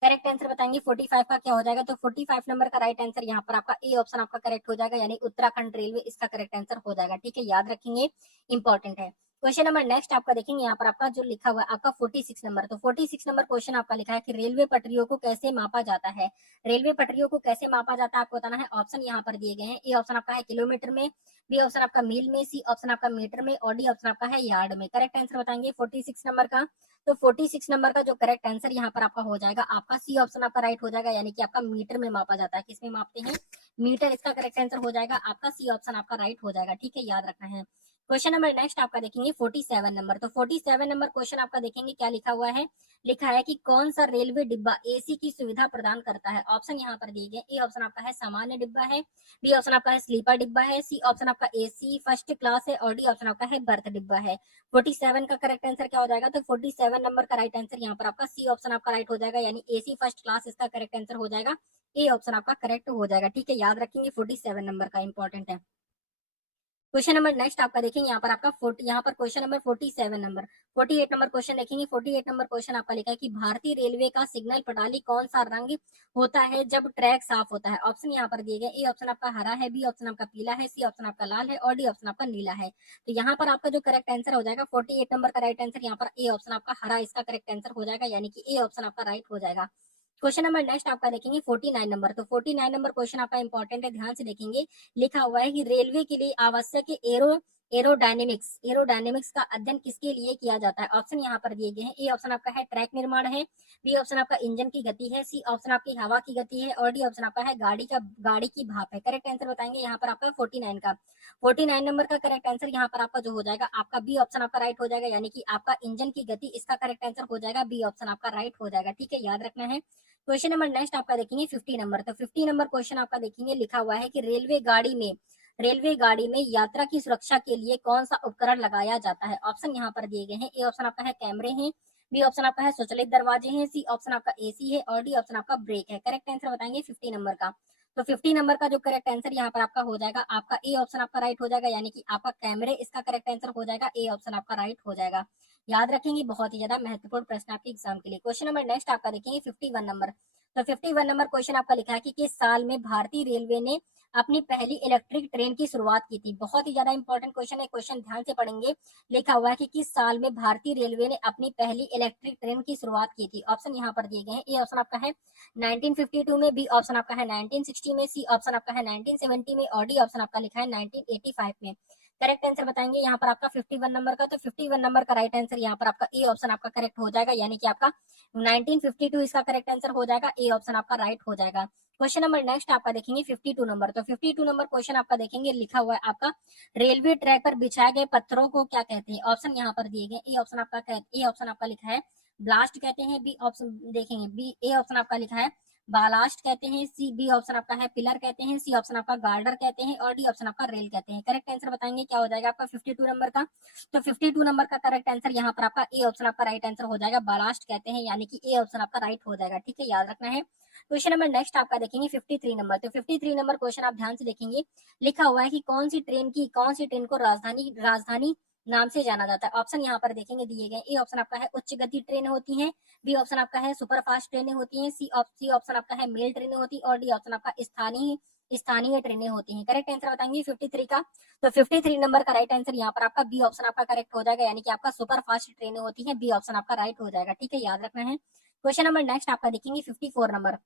करेक्ट आंसर बताएंगे 45 का क्या हो जाएगा। तो 45 नंबर का राइट आंसर यहाँ पर आपका ए ऑप्शन आपका करेक्ट हो जाएगा, यानी उत्तराखंड रेलवे इसका करेक्ट आंसर हो जाएगा। ठीक है, याद रखेंगे, इंपॉर्टेंट है। क्वेश्चन नंबर नेक्स्ट आपका देखेंगे, यहाँ पर आपका जो लिखा हुआ है आपका 46 नंबर। तो 46 नंबर क्वेश्चन आपका लिखा है कि रेलवे पटरियों को कैसे मापा जाता है। रेलवे पटरियों को कैसे मापा जाता है आपको बताना है। ऑप्शन यहाँ पर दिए गए हैं। ए ऑप्शन आपका है किलोमीटर में, बी ऑप्शन आपका मील में, सी ऑप्शन आपका मीटर में, और डी ऑप्शन आपका है यार्ड में। करेक्ट आंसर बताएंगे 46 नंबर का। तो 46 नंबर का जो करेक्ट आंसर यहाँ पर आपका हो जाएगा, आपका सी ऑप्शन आपका राइट हो जाएगा, यानी कि आपका मीटर में मापा जाता है। किसमें मापते हैं, मीटर इसका करेक्ट आंसर हो जाएगा, आपका सी ऑप्शन आपका राइट हो जाएगा। ठीक है, याद रखना है। क्वेश्चन नंबर नेक्स्ट आपका देखेंगे 47 नंबर। तो 47 नंबर क्वेश्चन आपका देखेंगे क्या लिखा हुआ है। लिखा है कि कौन सा रेलवे डिब्बा एसी की सुविधा प्रदान करता है। ऑप्शन यहाँ पर दिए गए। ए ऑप्शन आपका है सामान्य डिब्बा है, बी ऑप्शन आपका है स्लीपर डिब्बा है, सी ऑप्शन आपका एसी फर्स्ट क्लास है, और डी ऑप्शन आपका है बर्थ डिब्बा है। 47 का करेक्ट आंसर क्या हो जाएगा। तो 47 नंबर का राइट आंसर यहाँ पर आपका सी ऑप्शन आपका राइट हो जाएगा, यानी एसी फर्स्ट क्लास इसका करेक्ट आंसर हो जाएगा, ए ऑप्शन आपका करेक्ट हो जाएगा। ठीक है, याद रखेंगे, 47 नंबर का इंपॉर्टेंट है। क्वेश्चन नंबर नेक्स्ट आपका देखेंगे यहाँ पर आपका यहाँ पर question number 47 number. 48 number question देखेंगे। 48 नंबर क्वेश्चन आपका लिखा है कि भारतीय रेलवे का सिग्नल प्रणाली कौन सा रंग होता है जब ट्रैक साफ होता है। ऑप्शन यहाँ पर दिए गए, ए ऑप्शन आपका हरा है, बी ऑप्शन आपका पीला है, सी ऑप्शन आपका लाल है और डी ऑप्शन आपका नीला है। तो यहाँ पर आपका जो करेक्ट आंसर हो जाएगा 48 नंबर का राइट आंसर यहाँ पर ए ऑप्शन आपका हरा इसका करेक्ट आंसर हो जाएगा, यानी कि ए ऑप्शन आपका राइट हो जाएगा। क्वेश्चन नंबर नेक्स्ट आपका देखेंगे 49 नंबर। तो 49 नंबर क्वेश्चन आपका इंपॉर्टेंट है, ध्यान से देखेंगे। लिखा हुआ है कि रेलवे के लिए आवश्यक एरोडायनेमिक्स का अध्ययन किसके लिए किया जाता है। ऑप्शन यहाँ पर दिए गए हैं, ए ऑप्शन आपका है ट्रैक निर्माण है, बी ऑप्शन आपका इंजन की गति है, सी ऑप्शन आपकी हवा की गति है और डी ऑप्शन आपका है गाड़ी की भाप है। करेक्ट आंसर बताएंगे यहाँ पर आपका 49 का। 49 नंबर का करेक्ट आंसर यहाँ पर आपका जो हो जाएगा आपका बी ऑप्शन आपका राइट हो जाएगा, यानी कि आपका इंजन की गति इसका करेक्ट आंसर हो जाएगा, बी ऑप्शन आपका राइट हो जाएगा। ठीक है, याद रखना है। क्वेश्चन नंबर नेक्स्ट आपका देखेंगे 50 नंबर। तो 50 नंबर क्वेश्चन आपका देखेंगे, लिखा हुआ है कि रेलवे गाड़ी में यात्रा की सुरक्षा के लिए कौन सा उपकरण लगाया जाता है। ऑप्शन यहाँ पर दिए गए हैं, ए ऑप्शन आपका है कैमरे हैं, बी ऑप्शन आपका है स्वचालित दरवाजे हैं, सी ऑप्शन आपका एसी है और डी ऑप्शन आपका ब्रेक है। करेक्ट आंसर बताएंगे 50 नंबर का। तो 50 नंबर का जो करेक्ट आंसर यहाँ पर आपका हो जाएगा आपका ए ऑप्शन आपका राइट हो जाएगा, यानी कि आपका कैमरे इसका करेक्ट आंसर हो जाएगा, ए ऑप्शन आपका राइट हो जाएगा। याद रखेंगे, बहुत ही ज्यादा महत्वपूर्ण प्रश्न आपके एग्जाम के लिए। क्वेश्चन नंबर नेक्स्ट आपका देखेंगे 51 नंबर। तो 51 नंबर क्वेश्चन आपका लिखा है कि किस साल में भारतीय रेलवे ने अपनी पहली इलेक्ट्रिक ट्रेन की शुरुआत की थी। बहुत ही ज्यादा इंपॉर्टेंट क्वेश्चन है, क्वेश्चन ध्यान से पढ़ेंगे। लिखा हुआ है कि किस साल में भारतीय रेलवे ने अपनी पहली इलेक्ट्रिक ट्रेन की शुरुआत की थी। ऑप्शन यहाँ पर दिए गए हैं, ए ऑप्शन आपका है 1952 में, बी ऑप्शन आपका है 1960 में, सी ऑप्शन आपका है 1970 में और डी ऑप्शन आपका लिखा है 1985 में। करेक्ट आंसर बताएंगे यहाँ पर आपका 51 नंबर का। तो 51 नंबर का राइट आंसर यहाँ पर आपका ए ऑप्शन आपका करेक्ट हो जाएगा, यानी कि आपका 1952 इसका करेक्ट आंसर हो जाएगा, ए ऑप्शन आपका राइट हो जाएगा। क्वेश्चन नंबर नेक्स्ट आपका देखेंगे 52 नंबर। तो 52 नंबर क्वेश्चन आपका देखेंगे, लिखा हुआ है आपका रेलवे ट्रैक पर बिछाए गए पत्थरों को क्या कहते हैं। ऑप्शन यहाँ पर दिए गए, ए ऑप्शन आपका लिखा है ब्लास्ट कहते हैं, बी ऑप्शन देखेंगे, बी ए ऑप्शन आपका लिखा है बालास्ट कहते हैं, सी बी ऑप्शन आपका है पिलर कहते हैं, सी ऑप्शन आपका गार्डर कहते हैं और डी ऑप्शन आपका रेल कहते हैं। करेक्ट आंसर बताएंगे क्या हो जाएगा आपका 52 नंबर का। तो 52 नंबर का करेक्ट आंसर यहाँ पर आपका ए ऑप्शन आपका राइट आंसर हो जाएगा, बालास्ट कहते हैं, यानी कि ए ऑप्शन आपका राइट हो जाएगा। ठीक है, याद रखना है। क्वेश्चन नंबर नेक्स्ट आपका देखेंगे 53 नंबर। तो 53 नंबर क्वेश्चन आप ध्यान से देखेंगे, लिखा हुआ है कि कौन सी ट्रेन को राजधानी नाम से जाना जाता है। ऑप्शन यहाँ पर देखेंगे दिए गए, ए ऑप्शन आपका है उच्च गति ट्रेन होती है, बी ऑप्शन आपका है सुपर फास्ट ट्रेनें होती हैं, सी ऑप्शन आपका है मेल ट्रेनें होती है और डी ऑप्शन आपका स्थानीय ट्रेनें होती हैं। करेक्ट आंसर बताएंगे 53 का। तो 53 नंबर का राइट आंसर यहाँ पर आपका बी ऑप्शन आपका करेक्ट हो जाएगा, यानी कि आपका सुपर फास्ट ट्रेनें होती हैं, बी ऑप्शन आपका राइट हो जाएगा। ठीक है, याद रखना है। क्वेश्चन नंबर नेक्स्ट आपका देखेंगे 54 नंबर।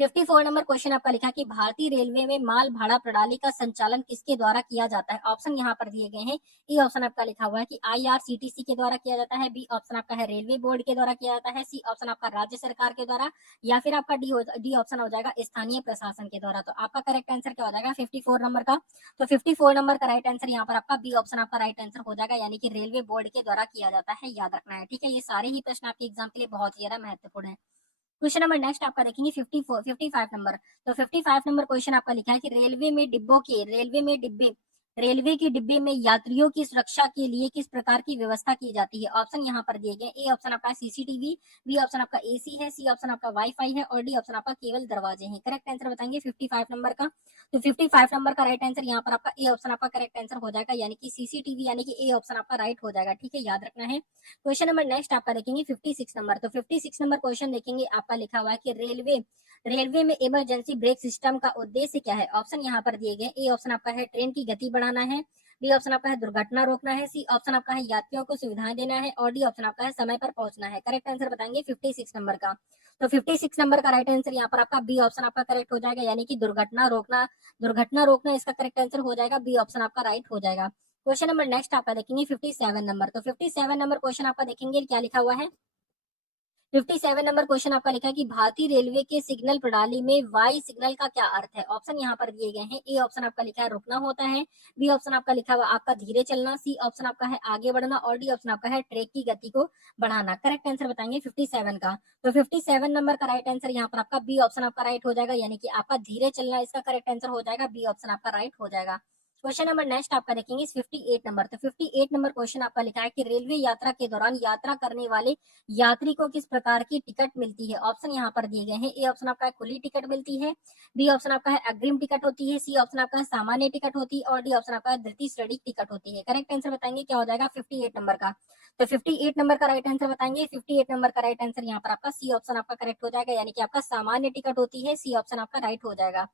54 नंबर क्वेश्चन आपका लिखा कि भारतीय रेलवे में माल भाड़ा प्रणाली का संचालन किसके द्वारा किया जाता है। ऑप्शन यहाँ पर दिए गए हैं, ए ऑप्शन आपका लिखा हुआ है कि आईआरसीटीसी के द्वारा किया जाता है, बी ऑप्शन आपका है रेलवे बोर्ड के द्वारा किया जाता है, सी ऑप्शन आपका राज्य सरकार के द्वारा या फिर आपका डी ऑप्शन हो जाएगा स्थानीय प्रशासन के द्वारा। तो आपका करेक्ट आंसर क्या हो जाएगा 54 नंबर का। तो 54 नंबर का राइट आंसर यहाँ पर आपका बी ऑप्शन आपका राइट आंसर हो जाएगा, यानी कि रेलवे बोर्ड के द्वारा किया जाता है। याद रखना है, ठीक है। ये सारे ही प्रश्न आपके एग्जाम के लिए बहुत ही ज्यादा महत्वपूर्ण है। क्वेश्चन नंबर नेक्स्ट आपका देखेंगे 55 नंबर। तो 55 नंबर क्वेश्चन आपका लिखा है कि रेलवे के डिब्बे में यात्रियों की सुरक्षा के लिए किस प्रकार की व्यवस्था की जाती है। ऑप्शन यहाँ पर दिए गए, ए ऑप्शन आपका सीसीटीवी, बी ऑप्शन आपका एसी है, सी ऑप्शन आपका वाईफाई है और डी ऑप्शन आपका केवल दरवाजे हैं। करेक्ट आंसर बताएंगे 55 नंबर का। तो 55 नंबर का राइट आंसर यहाँ पर आपका ए ऑप्शन आपका करेक्ट आंसर हो जाएगा, यानी कि सीसीटीवी, यानी कि ए ऑप्शन आपका राइट हो जाएगा। ठीक है, याद रखना है। क्वेश्चन नंबर नेक्स्ट आपका देखेंगे 56 नंबर। तो 56 नंबर क्वेश्चन देखेंगे, आपका लिखा हुआ है कि रेलवे में इमरजेंसी ब्रेक सिस्टम का उद्देश्य क्या है। ऑप्शन यहाँ पर दिए गए, ए ऑप्शन आपका है ट्रेन की गति बढ़ाना है, बी ऑप्शन आपका है दुर्घटना रोकना है, सी ऑप्शन आपका है यात्रियों को सुविधाएं देना है और डी ऑप्शन आपका है समय पर पहुंचना है। करेक्ट आंसर बताएंगे 56 नंबर का। तो 56 नंबर का राइट आंसर यहाँ पर आपका बी ऑप्शन आपका करेक्ट हो जाएगा, यानी कि दुर्घटना रोकना इसका करेक्ट आंसर हो जाएगा, बी ऑप्शन आपका राइट हो जाएगा। क्वेश्चन नंबर नेक्स्ट आपका देखेंगे 57 नंबर। तो 57 नंबर क्वेश्चन आपका देखेंगे क्या लिखा हुआ है। 57 नंबर क्वेश्चन आपका लिखा है कि भारतीय रेलवे के सिग्नल प्रणाली में वाई सिग्नल का क्या अर्थ है। ऑप्शन यहाँ पर दिए गए हैं, ए ऑप्शन आपका लिखा है रुकना होता है, बी ऑप्शन आपका लिखा हुआ आपका धीरे चलना, सी ऑप्शन आपका है आगे बढ़ना और डी ऑप्शन आपका है ट्रैक की गति को बढ़ाना। करेक्ट आंसर बताएंगे 57 का। तो 57 नंबर का राइट आंसर यहाँ पर आपका बी ऑप्शन आपका राइट हो जाएगा, यानी कि आपका धीरे चलना इसका करेक्ट आंसर हो जाएगा, बी ऑप्शन आपका राइट हो जाएगा। क्वेश्चन नंबर नेक्स्ट आपका देखेंगे 58 नंबर। तो 58 नंबर क्वेश्चन आपका लिखा है कि रेलवे यात्रा के दौरान यात्रा करने वाले यात्री को किस प्रकार की टिकट मिलती है। ऑप्शन यहाँ पर दिए गए हैं। ए ऑप्शन आपका है खुली टिकट मिलती है, बी ऑप्शन आपका है अग्रिम टिकट होती है, सी ऑप्शन आपका है सामान्य टिकट होती है और डी ऑप्शन आपका है द्वितीय श्रेणी टिकट होती है। करेक्ट आंसर बताएंगे क्या हो जाएगा 58 नंबर का। तो 58 नंबर का राइट आंसर बताएंगे। 58 नंबर का राइट आंसर यहाँ पर आपका सी ऑप्शन आपका करेक्ट हो जाएगा, यानी कि आपका सामान्य टिकट होती है। सी ऑप्शन आपका राइट हो जाएगा।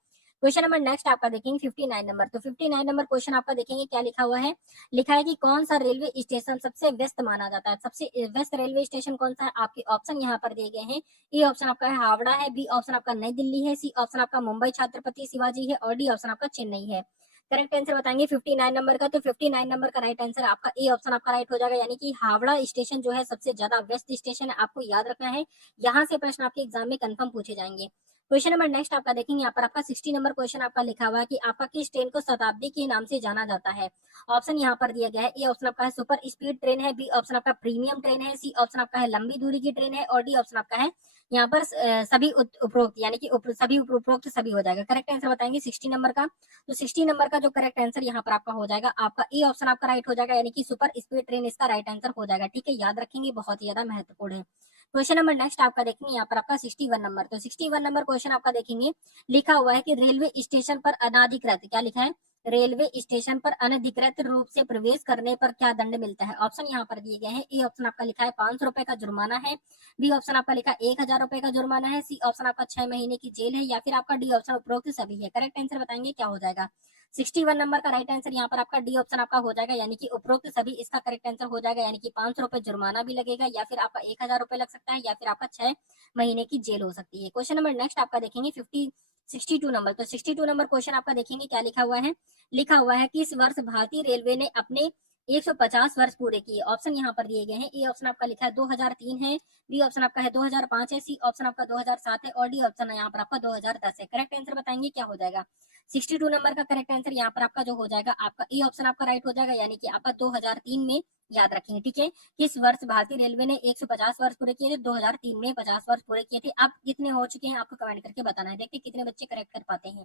क्वेश्चन नंबर नेक्स्ट आपका देखेंगे 59 नंबर। तो 59 नंबर क्वेश्चन आपका देखेंगे क्या लिखा हुआ है। लिखा है कि कौन सा रेलवे स्टेशन सबसे व्यस्त माना जाता है। सबसे व्यस्त रेलवे स्टेशन कौन सा है। आपके ऑप्शन यहाँ पर दिए गए हैं। ए ऑप्शन आपका है हावड़ा है, बी ऑप्शन आपका नई दिल्ली है, सी ऑप्शन आपका मुंबई छत्रपति शिवाजी है और डी ऑप्शन आपका चेन्नई है। करेक्ट आंसर बताएंगे 59 नंबर का। तो 59 नंबर का राइट आंसर आपका ए ऑप्शन आपका राइट हो जाएगा, यानी कि हावड़ा स्टेशन जो है सबसे ज्यादा व्यस्त स्टेशन है। आपको याद रखना है, यहाँ से प्रश्न आपके एग्जाम में कंफर्म पूछे जाएंगे। क्वेश्चन नंबर नेक्स्ट आपका देखेंगे, यहाँ पर आपका 60 नंबर क्वेश्चन आपका लिखा हुआ है कि आपका किस ट्रेन को शताब्दी के नाम से जाना जाता है। ऑप्शन यहाँ पर दिया गया है। ए ऑप्शन आपका है सुपर स्पीड ट्रेन है, बी ऑप्शन आपका प्रीमियम ट्रेन है, सी ऑप्शन आपका है लंबी दूरी की ट्रेन है और डी ऑप्शन आपका है यहाँ पर सभी उपरोक्त, यानी कि सभी उपरोक्त सभी हो जाएगा। करेक्ट आंसर बताएंगे 60 नंबर का। तो 60 नंबर का जो करेक्ट आंसर यहाँ पर आपका हो जाएगा, आपका ए ऑप्शन आपका राइट हो जाएगा, यानी कि सुपर स्पीड ट्रेन इसका राइट आंसर हो जाएगा। ठीक है, याद रखेंगे, बहुत ही ज्यादा महत्वपूर्ण है। क्वेश्चन नंबर नेक्स्ट आपका देखेंगे यहाँ पर आपका 61 नंबर। तो 61 नंबर क्वेश्चन आपका देखेंगे, लिखा हुआ है कि रेलवे स्टेशन पर अनाधिकृत, क्या लिखा है, रेलवे स्टेशन पर अनधिकृत रूप से प्रवेश करने पर क्या दंड मिलता है। ऑप्शन यहाँ पर दिए गए हैं। ए ऑप्शन आपका लिखा है 500 रुपए का जुर्माना है, बी ऑप्शन आपका लिखा है 1000 रुपए का जुर्माना है, सी ऑप्शन आपका 6 महीने की जेल है या फिर आपका डी ऑप्शन उपरोक्त सभी है। करेक्ट आंसर बताएंगे क्या हो जाएगा। 61 नंबर का राइट आंसर यहाँ पर आपका डी ऑप्शन आपका हो जाएगा, यानी कि उपरोक्त सभी इसका करेक्ट आंसर हो जाएगा, यानी कि 500 रुपए जुर्माना भी लगेगा या फिर आपका 1000 रुपए लग सकता है या फिर आपका 6 महीने की जेल हो सकती है। क्वेश्चन नंबर नेक्स्ट आपका देखेंगे 62 नंबर। तो 62 नंबर क्वेश्चन आपका देखेंगे क्या लिखा हुआ है। लिखा हुआ है कि इस वर्ष भारतीय रेलवे ने अपने 150 वर्ष पूरे किए। ऑप्शन यहाँ पर दिए गए हैं। ए ऑप्शन आपका लिखा है 2003 है, बी ऑप्शन आपका है 2005 है, सी ऑप्शन आपका 2007 है और डी ऑप्शन यहाँ पर आपका 2010 है। करेक्ट आंसर बताएंगे क्या हो जाएगा। 62 नंबर का करेक्ट आंसर यहाँ पर आपका जो हो जाएगा, आपका ए ऑप्शन आपका राइट हो जाएगा, यानी कि आपका 2003 में याद रखेंगे। ठीक है, किस वर्ष भारतीय रेलवे ने 150 वर्ष पूरे किए थे। 2003 में 50 वर्ष पूरे किए थे। अब कितने हो चुके हैं आपको कमेंट करके बताना है, देखते कितने बच्चे करेक्ट कर पाते हैं।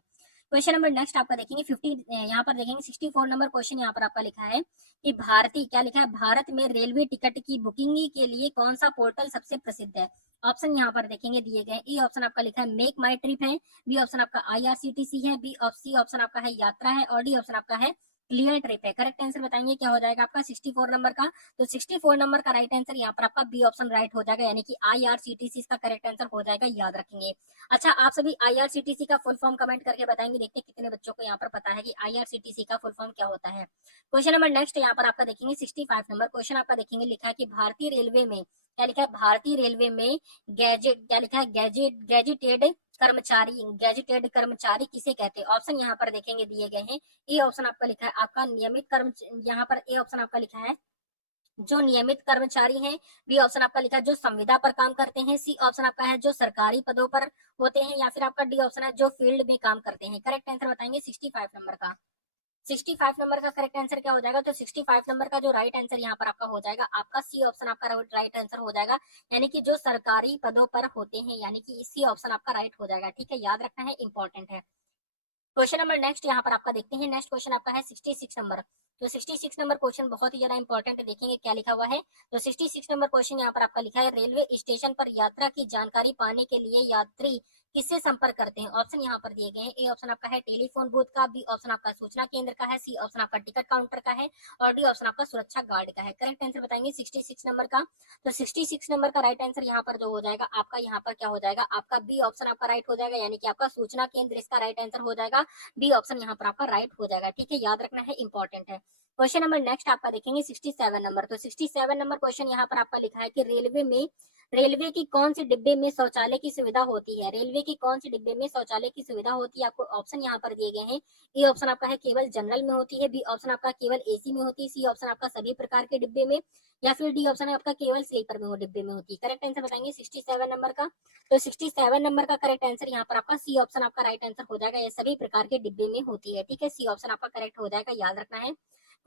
क्वेश्चन नंबर नेक्स्ट आपका देखेंगे 50, यहाँ पर देखेंगे 64 नंबर क्वेश्चन यहाँ पर आपका लिखा है कि भारतीय, क्या लिखा है, भारत में रेलवे टिकट की बुकिंग के लिए कौन सा पोर्टल सबसे प्रसिद्ध है। ऑप्शन यहाँ पर देखेंगे दिए गए। ए ऑप्शन आपका लिखा है मेक माई ट्रिप है, बी ऑप्शन आपका IRCTC है, बी सी ऑप्शन आपका है यात्रा है और डी ऑप्शन आपका है क्लियर ट्रिप है। करेक्ट आंसर बताएंगे क्या हो जाएगा आपका 64 नंबर का। तो 64 नंबर का राइट आंसर यहाँ पर आपका बी ऑप्शन राइट हो जाएगा, यानी कि IRCTC इसका करेक्ट आंसर हो जाएगा, याद रखेंगे। अच्छा, आप सभी IRCTC का फुल फॉर्म कमेंट करके बताएंगे, देखते कितने बच्चों को यहाँ पर पता है कि IRCTC का फुल फॉर्म क्या होता है। क्वेश्चन नंबर नेक्स्ट यहाँ पर आपका देखेंगे 65 नंबर क्वेश्चन आपका देखेंगे, लिखा है कि भारतीय रेलवे में, क्या लिखा है, भारतीय रेलवे में गैजेट, क्या लिखा है, गैजेटेड कर्मचारी किसे कहते हैं। ऑप्शन यहाँ पर देखेंगे दिए गए हैं। ए ऑप्शन आपका लिखा है आपका नियमित कर्म, यहाँ पर ए ऑप्शन आपका लिखा है जो नियमित कर्मचारी हैं, बी ऑप्शन आपका लिखा है जो संविदा पर काम करते हैं, सी ऑप्शन आपका है जो सरकारी पदों पर होते हैं या फिर आपका डी ऑप्शन है जो फील्ड में काम करते हैं। करेक्ट आंसर बताएंगे 65 नंबर का। 65 नंबर का करेक्ट आंसर क्या हो जाएगा। तो 65 नंबर का जो राइट आंसर यहाँ पर आपका हो जाएगा, आपका सी ऑप्शन आपका राइट आंसर हो जाएगा, यानी कि जो सरकारी पदों पर होते हैं, यानी कि सी ऑप्शन आपका राइट हो जाएगा। ठीक है, याद रखना है, इंपॉर्टेंट है। क्वेश्चन नंबर नेक्स्ट यहाँ पर आपका देखते हैं। नेक्स्ट क्वेश्चन आपका है 66 नंबर। तो 66 नंबर क्वेश्चन बहुत ही ज्यादा इंपॉर्टेंट है, देखेंगे क्या लिखा हुआ है। तो 66 नंबर क्वेश्चन यहाँ पर आपका लिखा है रेलवे स्टेशन पर यात्रा की जानकारी पाने के लिए यात्री किससे संपर्क करते हैं। ऑप्शन यहाँ पर दिए गए हैं। ए ऑप्शन आपका है टेलीफोन बूथ का, बी ऑप्शन आपका सूचना केंद्र का है, सी ऑप्शन आपका टिकट काउंटर का है और डी ऑप्शन आपका सुरक्षा गार्ड का है। करेक्ट आंसर बताएंगे 66 नंबर का। तो 66 नंबर का राइट आंसर यहाँ पर जो हो जाएगा आपका, यहाँ पर क्या हो जाएगा आपका बी ऑप्शन आपका राइट हो जाएगा, यानी कि आपका सूचना केंद्र इसका राइट आंसर हो जाएगा। बी ऑप्शन यहाँ पर आपका राइट हो जाएगा। ठीक है, याद रखना है, इंपॉर्टेंट है। क्वेश्चन नंबर नेक्स्ट आपका देखेंगे 67 नंबर। तो 67 नंबर क्वेश्चन यहाँ पर आपका लिखा है कि रेलवे की कौन सी डिब्बे में शौचालय की सुविधा होती है। रेलवे की कौन सी डिब्बे में शौचालय की सुविधा होती है, आपको ऑप्शन यहाँ पर दिए गए हैं। ए ऑप्शन आपका है केवल जनरल में होती है, बी ऑप्शन आपका केवल AC में होती है, सी ऑप्शन आपका सभी प्रकार के डिब्बे में या फिर डी ऑप्शन आपका केवल स्लीपर में वो डिब्बे में होती है। करेक्ट आंसर बताएंगे 67 नंबर का। तो 67 नंबर का करेक्ट आंसर यहाँ पर आपका सी ऑप्शन आपका राइट आंसर हो जाएगा, ये सभी प्रकार के डिब्बे में होती है। ठीक है, सी ऑप्शन आपका करेक्ट हो जाएगा, याद रखना है।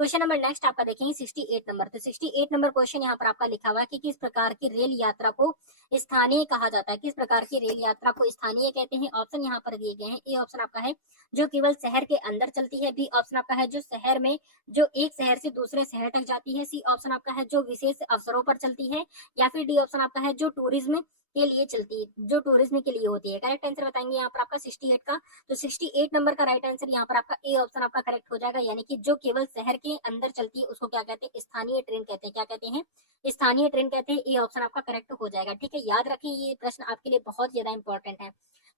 क्वेश्चन नंबर नेक्स्ट आपका देखेंगे 68 नंबर। तो 68 नंबर क्वेश्चन यहाँ पर आपका लिखा हुआ है कि किस प्रकार की रेल यात्रा को स्थानीय कहा जाता है। किस प्रकार की रेल यात्रा को स्थानीय कहते हैं। ऑप्शन यहाँ पर दिए गए हैं। ए ऑप्शन आपका है जो केवल शहर के अंदर चलती है। बी ऑप्शन आपका है जो शहर में जो एक शहर से दूसरे शहर तक जाती है। सी ऑप्शन आपका है जो विशेष अवसरों पर चलती है। या फिर डी ऑप्शन आपका है जो टूरिज्म के लिए चलती है, जो टूरिज्म के लिए होती है। करेक्ट आंसर बताएंगे यहाँ पर आपका 68 का। तो 68 नंबर का राइट आंसर यहाँ पर आपका ए ऑप्शन आपका करेक्ट हो जाएगा, यानी कि जो केवल शहर के अंदर चलती है उसको क्या कहते हैं, स्थानीय ट्रेन कहते हैं। क्या कहते हैं, स्थानीय ट्रेन कहते हैं। ए ऑप्शन आपका करेक्ट हो जाएगा। ठीक है, याद रखिए ये प्रश्न आपके लिए बहुत ज्यादा इंपॉर्टेंट है।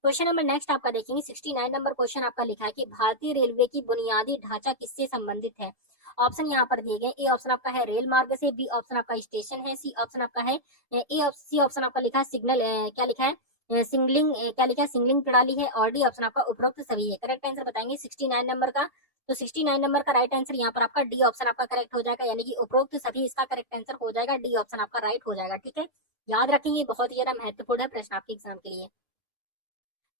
क्वेश्चन नंबर नेक्स्ट आपका देखेंगे 69 नंबर क्वेश्चन आपका लिखा है कि भारतीय रेलवे की बुनियादी ढांचा किससे संबंधित है। ऑप्शन यहाँ पर दिए गए। ए ऑप्शन आपका है रेल मार्ग से। बी ऑप्शन आपका स्टेशन है। सी ऑप्शन आपका है सी ऑप्शन आपका लिखा है सिग्नल क्या लिखा है सिंगलिंग क्या लिखा है सिंगलिंग प्रणाली है। और डी ऑप्शन आपका उपरोक्त सभी है। करेक्ट आंसर बताएंगे 69 नंबर का। तो 69 नंबर का राइट आंसर यहाँ पर आपका डी ऑप्शन आपका करेक्ट हो जाएगा, यानी कि उपरोक्त सभी इसका करेक्ट आंसर हो जाएगा। डी ऑप्शन आपका राइट हो जाएगा। ठीक है, याद रखेंगे, बहुत ही ज्यादा महत्वपूर्ण है प्रश्न आपके एग्जाम के लिए।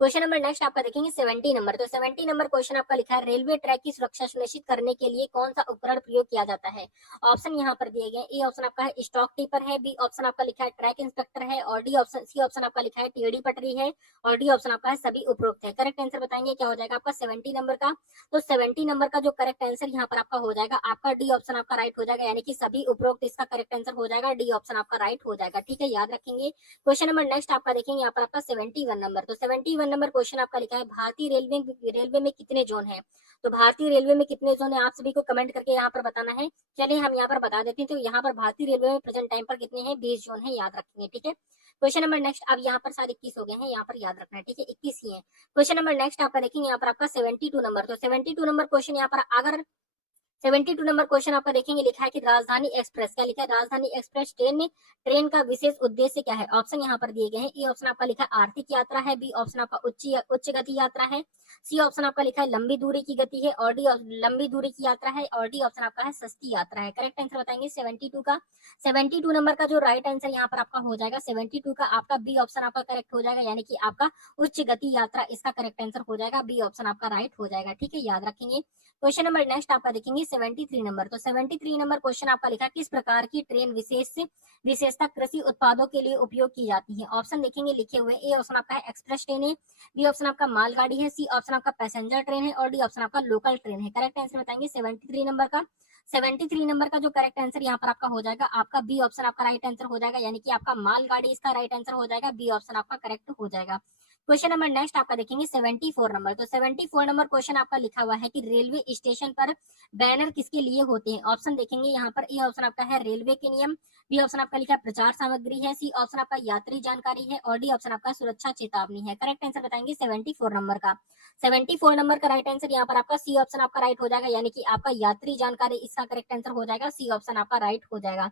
क्वेश्चन नंबर नेक्स्ट आपका देखेंगे 70 नंबर। तो 70 नंबर क्वेश्चन आपका लिखा है रेलवे ट्रैक की सुरक्षा सुनिश्चित करने के लिए कौन सा उपकरण प्रयोग किया जाता है। ऑप्शन यहाँ पर दिए गए। ए ऑप्शन आपका है स्टॉक कीपर है। बी ऑप्शन आपका लिखा है ट्रैक इंस्पेक्टर है। और डी ऑप्शन सी ऑप्शन आपका लिखा है टेढ़ी पटरी है। और डी ऑप्शन आपका है सभी उपरोक्त है। करेक्ट आंसर बताएंगे क्या हो जाएगा आपका 70 नंबर का। तो 70 नंबर का जो करेक्ट आंसर यहाँ पर आपका हो जाएगा, आपका डी ऑप्शन आपका राइट हो जाएगा, यानी कि सभी उपरोक्त इसका करेक्ट आंसर हो जाएगा। डी ऑप्शन आपका राइट हो जाएगा। ठीक है, याद रखेंगे। क्वेश्चन नंबर नेक्स्ट आपका देखेंगे यहाँ पर आपका 71 नंबर। तो 71 नंबर क्वेश्चन आपका लिखा है भारतीय रेलवे में कितने जोन है। तो भारतीय रेलवे में कितने जोन है आप सभी को कमेंट करके यहाँ पर बताना है। चलिए हम यहाँ पर बता देते हैं। तो यहाँ पर भारतीय रेलवे में प्रेजेंट टाइम पर कितने हैं, 20 जोन है, याद रखेंगे। ठीक है, क्वेश्चन नंबर नेक्स्ट। अब यहाँ पर सारे 21 हो गए हैं, यहाँ पर याद रखना है। ठीक है, 21 ही है। क्वेश्चन नंबर नेक्स्ट आपका देखेंगे यहाँ पर आपका 72 नंबर। तो 72 नंबर क्वेश्चन यहाँ पर अगर 72 नंबर क्वेश्चन आपका देखेंगे लिखा है कि राजधानी एक्सप्रेस क्या लिखा है, राजधानी एक्सप्रेस ट्रेन का विशेष उद्देश्य क्या है। ऑप्शन यहाँ पर दिए गए हैं। ए ऑप्शन आपका लिखा है आर्थिक यात्रा है। बी ऑप्शन आपका उच्च गति यात्रा है। सी ऑप्शन आपका लिखा है लंबी दूरी की गति है। और डी लंबी दूरी की यात्रा है। और डी ऑप्शन आपका है सस्ती यात्रा है। करेक्ट आंसर बताएंगे 72 का। 72 नंबर का जो राइट आंसर यहाँ पर आपका हो जाएगा 72 का आपका बी ऑप्शन आपका करेक्ट हो जाएगा, यानी कि आपका उच्च गति यात्रा इसका करेक्ट आंसर हो जाएगा। बी ऑप्शन आपका राइट हो जाएगा। ठीक है, याद रखेंगे। क्वेश्चन नंबर नेक्स्ट आपका देखेंगे 73 नंबर। तो 73 नंबर क्वेश्चन आपका लिखा किस प्रकार की ट्रेन विशेषता कृषि उत्पादों के लिए उपयोग की जाती है। ऑप्शन देखेंगे लिखे हुए। ए ऑप्शन आपका है एक्सप्रेस ट्रेन है। बी ऑप्शन आपका मालगाड़ी है। सी ऑप्शन आपका पैसेंजर ट्रेन है। और डी ऑप्शन आपका लोकल ट्रेन है। करेक्ट आंसर बताएंगे 73 नंबर का। 73 नंबर का जो करेक्ट आंसर यहाँ पर आपका हो जाएगा, आपका बी ऑप्शन आपका राइट आंसर हो जाएगा, यानी कि आपका मालगाड़ी इसका राइट आंसर हो जाएगा। बी ऑप्शन आपका करेक्ट हो जाएगा। क्वेश्चन नंबर नेक्स्ट आपका देखेंगे 74 नंबर। तो 74 नंबर क्वेश्चन आपका लिखा हुआ है कि रेलवे स्टेशन पर बैनर किसके लिए होते हैं। ऑप्शन देखेंगे यहाँ पर। ए ऑप्शन आपका है रेलवे के नियम। बी ऑप्शन आपका लिखा है प्रचार सामग्री है। सी ऑप्शन आपका यात्री जानकारी है। और डी ऑप्शन आपका सुरक्षा चेतावनी है। करेक्ट आंसर बताएंगे 74 नंबर का। 74 नंबर का राइट आंसर यहाँ पर आपका सी ऑप्शन आपका राइट हो जाएगा, यानी कि आपका यात्री जानकारी इसका करेक्ट आंसर हो जाएगा। सी ऑप्शन आपका राइट हो जाएगा।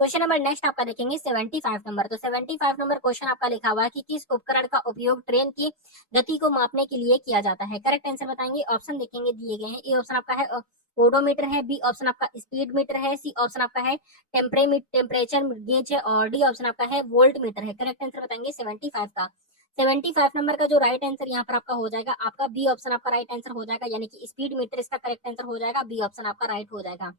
क्वेश्चन नंबर नेक्स्ट आपका देखेंगे 75 नंबर। तो 75 नंबर क्वेश्चन आपका लिखा हुआ है कि किस उपकरण का उपयोग ट्रेन की गति को मापने के लिए किया जाता है। करेक्ट आंसर बताएंगे। ऑप्शन देखेंगे दिए गए हैं। ए ऑप्शन आपका है ओडोमीटर है। बी ऑप्शन आपका स्पीड मीटर है। सी ऑप्शन आपका है टेम्परेचर गेज है। और डी ऑप्शन आपका है वोल्ट मीटर है। करेक्ट आंसर बताएंगे 75 का। 75 नंबर का जो राइट आंसर यहाँ पर आपका हो जाएगा, आपका बी ऑप्शन आपका राइट आंसर हो जाएगा, यानी कि स्पीड मीटर इसका करेक्ट आंसर हो जाएगा। बी ऑप्शन आपका राइट हो जाएगा।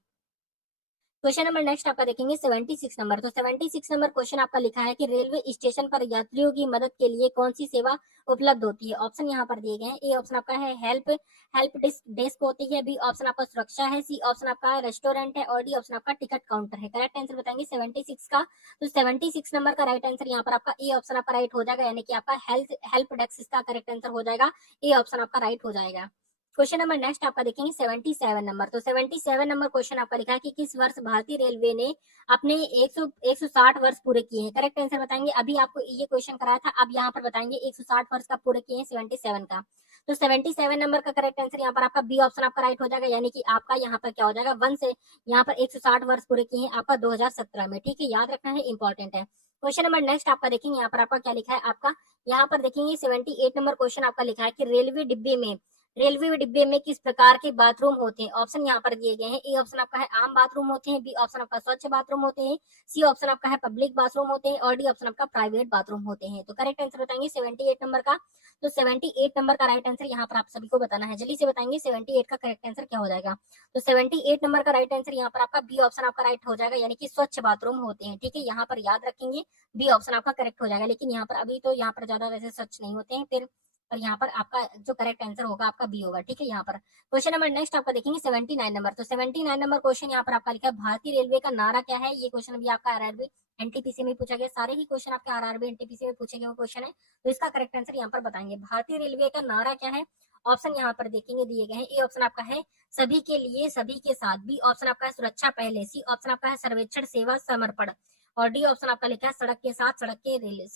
क्वेश्चन नंबर नेक्स्ट आपका देखेंगे 76 नंबर। तो 76 नंबर क्वेश्चन आपका लिखा है कि रेलवे स्टेशन पर यात्रियों की मदद के लिए कौन सी सेवा उपलब्ध होती है। ऑप्शन यहाँ पर दिए गए हैं। ए ऑप्शन आपका है हेल्प डेस्क होती है। बी ऑप्शन आपका सुरक्षा है। सी ऑप्शन आपका रेस्टोरेंट है। और डी ऑप्शन आपका टिकट काउंटर है। करेक्ट आंसर बताएंगे 76 का। तो 76 नंबर का राइट आंसर यहाँ पर आपका ए ऑप्शन आपका राइट हो जाएगा, यानी कि आपका हेल्प डेस्क इसका करेक्ट आंसर हो जाएगा। ए ऑप्शन आपका राइट हो जाएगा। क्वेश्चन नंबर नेक्स्ट आपका देखेंगे 77 नंबर। तो 77 नंबर क्वेश्चन आपका लिखा है कि किस वर्ष भारतीय रेलवे ने अपने 160 वर्ष पूरे किए हैं। करेक्ट आंसर बताएंगे। अभी आपको ये क्वेश्चन कराया था, अब यहाँ पर बताएंगे 160 वर्ष का पूरे किए हैं 77 का। तो 77 नंबर का करेक्ट आंसर यहाँ पर आपका बी ऑप्शन आपका राइट हो जाएगा, यानी कि आपका यहाँ पर क्या हो जाएगा 1 से यहाँ पर 160 वर्ष पूरे किए हैं आपका 2017 में। ठीक है, याद रखना है, इंपॉर्टेंट है। क्वेश्चन नंबर नेक्स्ट आपका देखेंगे यहाँ पर आपका क्या लिखा है, आपका यहाँ पर देखेंगे 78 नंबर क्वेश्चन आपका लिखा है कि रेलवे डिब्बे में रेलवे डिब्बे में किस प्रकार के बाथरूम होते हैं? ऑप्शन यहाँ पर दिए गए हैं। ए ऑप्शन आपका है आम बाथरूम होते हैं, बी ऑप्शन आपका स्वच्छ बाथरूम होते हैं, सी ऑप्शन आपका है पब्लिक बाथरूम होते हैं और डी ऑप्शन आपका प्राइवेट बाथरूम होते हैं। तो करेक्ट आंसर बताएंगे 78 नंबर का। तो 78 नंबर का राइट आंसर यहाँ पर आप सभी को बताना है, जल्दी से बताएंगे 78 का करेक्ट आंसर क्या हो जाएगा। तो 78 नंबर का राइट आंसर यहाँ पर आपका बी ऑप्शन आपका राइट हो जाएगा, यानी कि स्वच्छ बाथरूम होते हैं। ठीक है, यहाँ पर याद रखेंगे बी ऑप्शन आपका करेक्ट हो जाएगा, लेकिन यहाँ पर अभी तो यहाँ पर ज्यादा वैसे स्वच्छ नहीं होते हैं फिर, और यहाँ पर आपका जो करेक्ट आंसर होगा आपका बी होगा। ठीक है, यहाँ पर क्वेश्चन नंबर नेक्स्ट आपका देखेंगे 79 नंबर। तो 79 नंबर क्वेश्चन यहाँ पर आपका लिखा है भारतीय रेलवे का नारा क्या है। ये क्वेश्चन भी आपका आरआरबी एनटीपीसी में पूछा गया, सारे ही क्वेश्चन आपके आरआरबी एनटीपीसी में पूछे गए वो क्वेश्चन है। तो इसका करेक्ट आंसर यहाँ पर बताएंगे भारतीय रेलवे का नारा क्या है। ऑप्शन यहाँ पर देखेंगे दिए गए हैं। ए ऑप्शन आपका है सभी के लिए सभी के साथ, बी ऑप्शन आपका है सुरक्षा पहले, सी ऑप्शन आपका है सर्वेक्षण सेवा समर्पण और डी ऑप्शन आपका लिखा है सड़क के साथ सड़क के रेल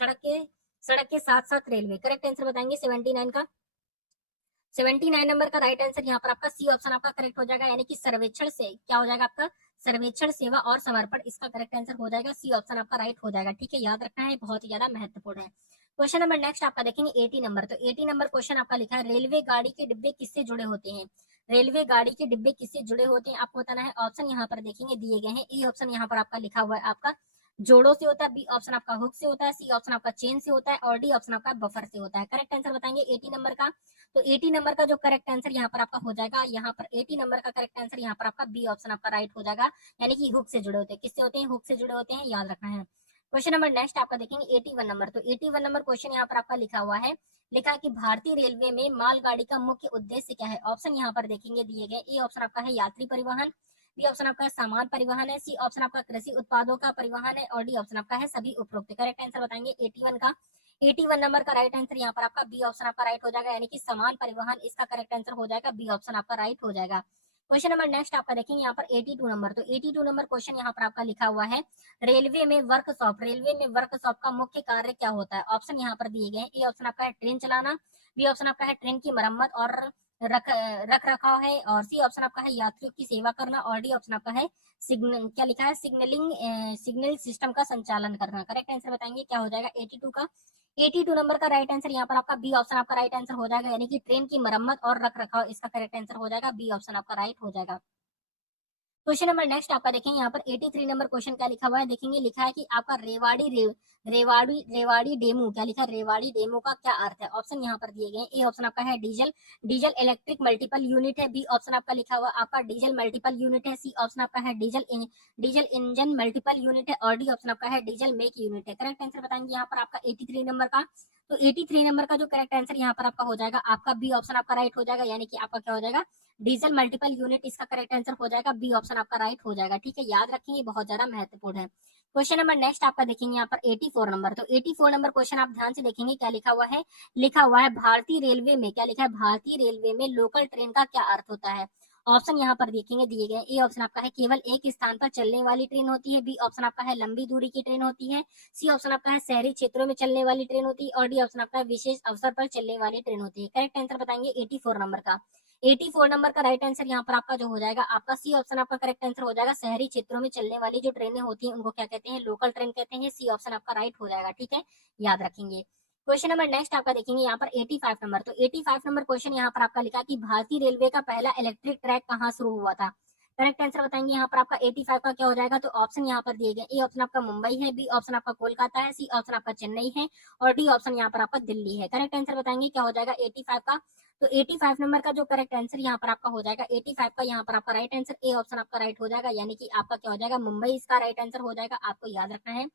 सड़क के साथ साथ रेलवे। करेक्ट आंसर बताएंगे 79 का। 79 नंबर का राइट आंसर यहाँ पर आपका सी ऑप्शन आपका करेक्ट हो जाएगा, यानी कि सर्वेक्षण से क्या हो जाएगा आपका सर्वेक्षण सेवा और समर्पण, इसका करेक्ट आंसर हो जाएगा सी ऑप्शन आपका राइट हो जाएगा। ठीक है, याद रखना है, बहुत ही ज्यादा महत्वपूर्ण है। क्वेश्चन नंबर नेक्स्ट आपका देखेंगे 80 नंबर। तो 80 नंबर क्वेश्चन आपका लिखा है रेलवे गाड़ी के डिब्बे किससे जुड़े होते हैं। रेलवे गाड़ी के डिब्बे किससे जुड़े होते हैं आपको बताना है। ऑप्शन यहाँ पर देखेंगे दिए गए हैं। ए ऑप्शन यहाँ पर आपका लिखा हुआ है आपका जोड़ों से होता है, बी ऑप्शन आपका हुक से होता है, सी ऑप्शन आपका चेन से होता है और डी ऑप्शन आपका बफर से होता है। करेक्ट आंसर बताएंगे 80 नंबर का। तो 80 नंबर का जो करेक्ट आंसर यहाँ पर आपका हो जाएगा, यहाँ पर 80 नंबर का करेक्ट आंसर यहाँ पर आपका बी ऑप्शन आपका राइट हो जाएगा, यानी कि हुक से जुड़े होते हैं। किससे होते हैं, हुक से जुड़े होते हैं, याद रखना है। क्वेश्चन नंबर नेक्स्ट आपका देखेंगे 81 नंबर। तो 81 नंबर क्वेश्चन यहाँ पर आपका लिखा हुआ है, लिखा है कि भारतीय रेलवे में मालगाड़ी का मुख्य उद्देश्य क्या है। ऑप्शन यहाँ पर देखेंगे दिए गए। ए ऑप्शन आपका है यात्री परिवहन, बी ऑप्शन आपका सामान परिवहन है, सी ऑप्शन आपका कृषि उत्पादों का परिवहन है और डी ऑप्शन आपका है सभी उपरोक्त। करेक्ट आंसर बताएंगे 81 का। 81 नंबर का राइट आंसर यहाँ पर आपका बी ऑप्शन आपका राइट हो जाएगा, यानी कि समान परिवहन, इसका करेक्ट आंसर हो जाएगा बी ऑप्शन आपका राइट हो जाएगा। क्वेश्चन नंबर नेक्स्ट आपका देखेंगे यहाँ पर 82 नंबर। तो 82 नंबर क्वेश्चन यहाँ पर आपका लिखा हुआ है रेलवे में वर्कशॉप का मुख्य कार्य क्या होता है। ऑप्शन यहाँ पर दिए गए। ए ऑप्शन आपका है ट्रेन चलाना, बी ऑप्शन आपका है ट्रेन की मरम्मत और रख रख रखाव है और सी ऑप्शन आपका है यात्रियों की सेवा करना और डी ऑप्शन आपका है सिग्नल क्या लिखा है सिग्नल सिस्टम का संचालन करना। करेक्ट आंसर बताएंगे क्या हो जाएगा 82 का। 82 नंबर का राइट आंसर यहाँ पर आपका बी ऑप्शन आपका राइट आंसर हो जाएगा, यानी कि ट्रेन की मरम्मत और रख रखाव, इसका करेक्ट आंसर हो जाएगा बी ऑप्शन आपका राइट हो जाएगा। क्वेश्चन नंबर नेक्स्ट आपका देखेंगे यहाँ पर 83 नंबर क्वेश्चन क्या लिखा हुआ है, देखेंगे लिखा है कि आपका रेवाड़ी डेमू क्या लिखा है, रेवाड़ी डेमू का क्या अर्थ है। ऑप्शन यहाँ पर दिए गए। ए ऑप्शन आपका है डीजल इलेक्ट्रिक मल्टीपल यूनिट है, बी ऑप्शन आपका लिखा हुआ आपका डीजल मल्टीपल यूनिट है, सी ऑप्शन आपका है डीजल इंजन मल्टीपल यूनिट है और डी ऑप्शन आपका है डीजल मेक यूनिट है। करेक्ट आंसर बताएंगे यहाँ पर आपका 83 नंबर का। तो 83 नंबर का जो करेक्ट आंसर यहाँ पर आपका हो जाएगा, आपका बी ऑप्शन आपका राइट हो जाएगा, यानी कि आपका क्या हो जाएगा डीजल मल्टीपल यूनिट, इसका करेक्ट आंसर हो जाएगा बी ऑप्शन आपका राइट हो जाएगा। ठीक है, याद रखेंगे, बहुत ज्यादा महत्वपूर्ण है। क्वेश्चन नंबर नेक्स्ट आपका देखेंगे यहाँ पर 84 नंबर। तो 84 नंबर क्वेश्चन आप ध्यान से देखेंगे क्या लिखा हुआ है, लिखा हुआ है भारतीय रेलवे में क्या लिखा है, भारतीय रेलवे में लोकल ट्रेन का क्या अर्थ होता है। ऑप्शन यहाँ पर देखेंगे दिए गए। ए ऑप्शन आपका है केवल एक स्थान पर चलने वाली ट्रेन होती है, बी ऑप्शन आपका है लंबी दूरी की ट्रेन होती है, सी ऑप्शन आपका है शहरी क्षेत्रों में चलने वाली ट्रेन होती है और डी ऑप्शन आपका है विशेष अवसर पर चलने वाली ट्रेन होती है। करेक्ट आंसर बताएंगे 84 नंबर का। 84 नंबर का राइट आंसर यहाँ पर आपका जो हो जाएगा, आपका सी ऑप्शन आपका करेक्ट आंसर हो जाएगा। शहरी क्षेत्रों में चलने वाली जो ट्रेनें होती हैं उनको क्या कहते हैं, लोकल ट्रेन कहते हैं। सी ऑप्शन आपका राइट हो जाएगा। ठीक है, याद रखेंगे। क्वेश्चन नंबर नेक्स्ट आपका देखेंगे यहाँ पर 85 नंबर। तो 85 नंबर क्वेश्चन यहाँ पर आपका लिखा कि भारतीय रेलवे का पहला इलेक्ट्रिक ट्रैक कहाँ शुरू हुआ था। करेक्ट आंसर बताएंगे यहाँ पर आपका 85 का क्या हो जाएगा। तो ऑप्शन यहाँ पर दिए गए। ए ऑप्शन आपका मुंबई है, बी ऑप्शन आपका कोलकाता है, सी ऑप्शन आपका चेन्नई है और डी ऑप्शन यहाँ पर आपका दिल्ली है। करेक्ट आंसर बताएंगे क्या हो जाएगा 85 का। तो 85 नंबर का जो करेक्ट आंसर यहाँ पर आपका हो जाएगा 85 का, यहाँ पर आपका राइट आंसर ए ऑप्शन आपका राइट हो जाएगा, यानी कि आपका क्या हो जाएगा मुंबई, इसका राइट आंसर हो जाएगा, आपको याद रखना है।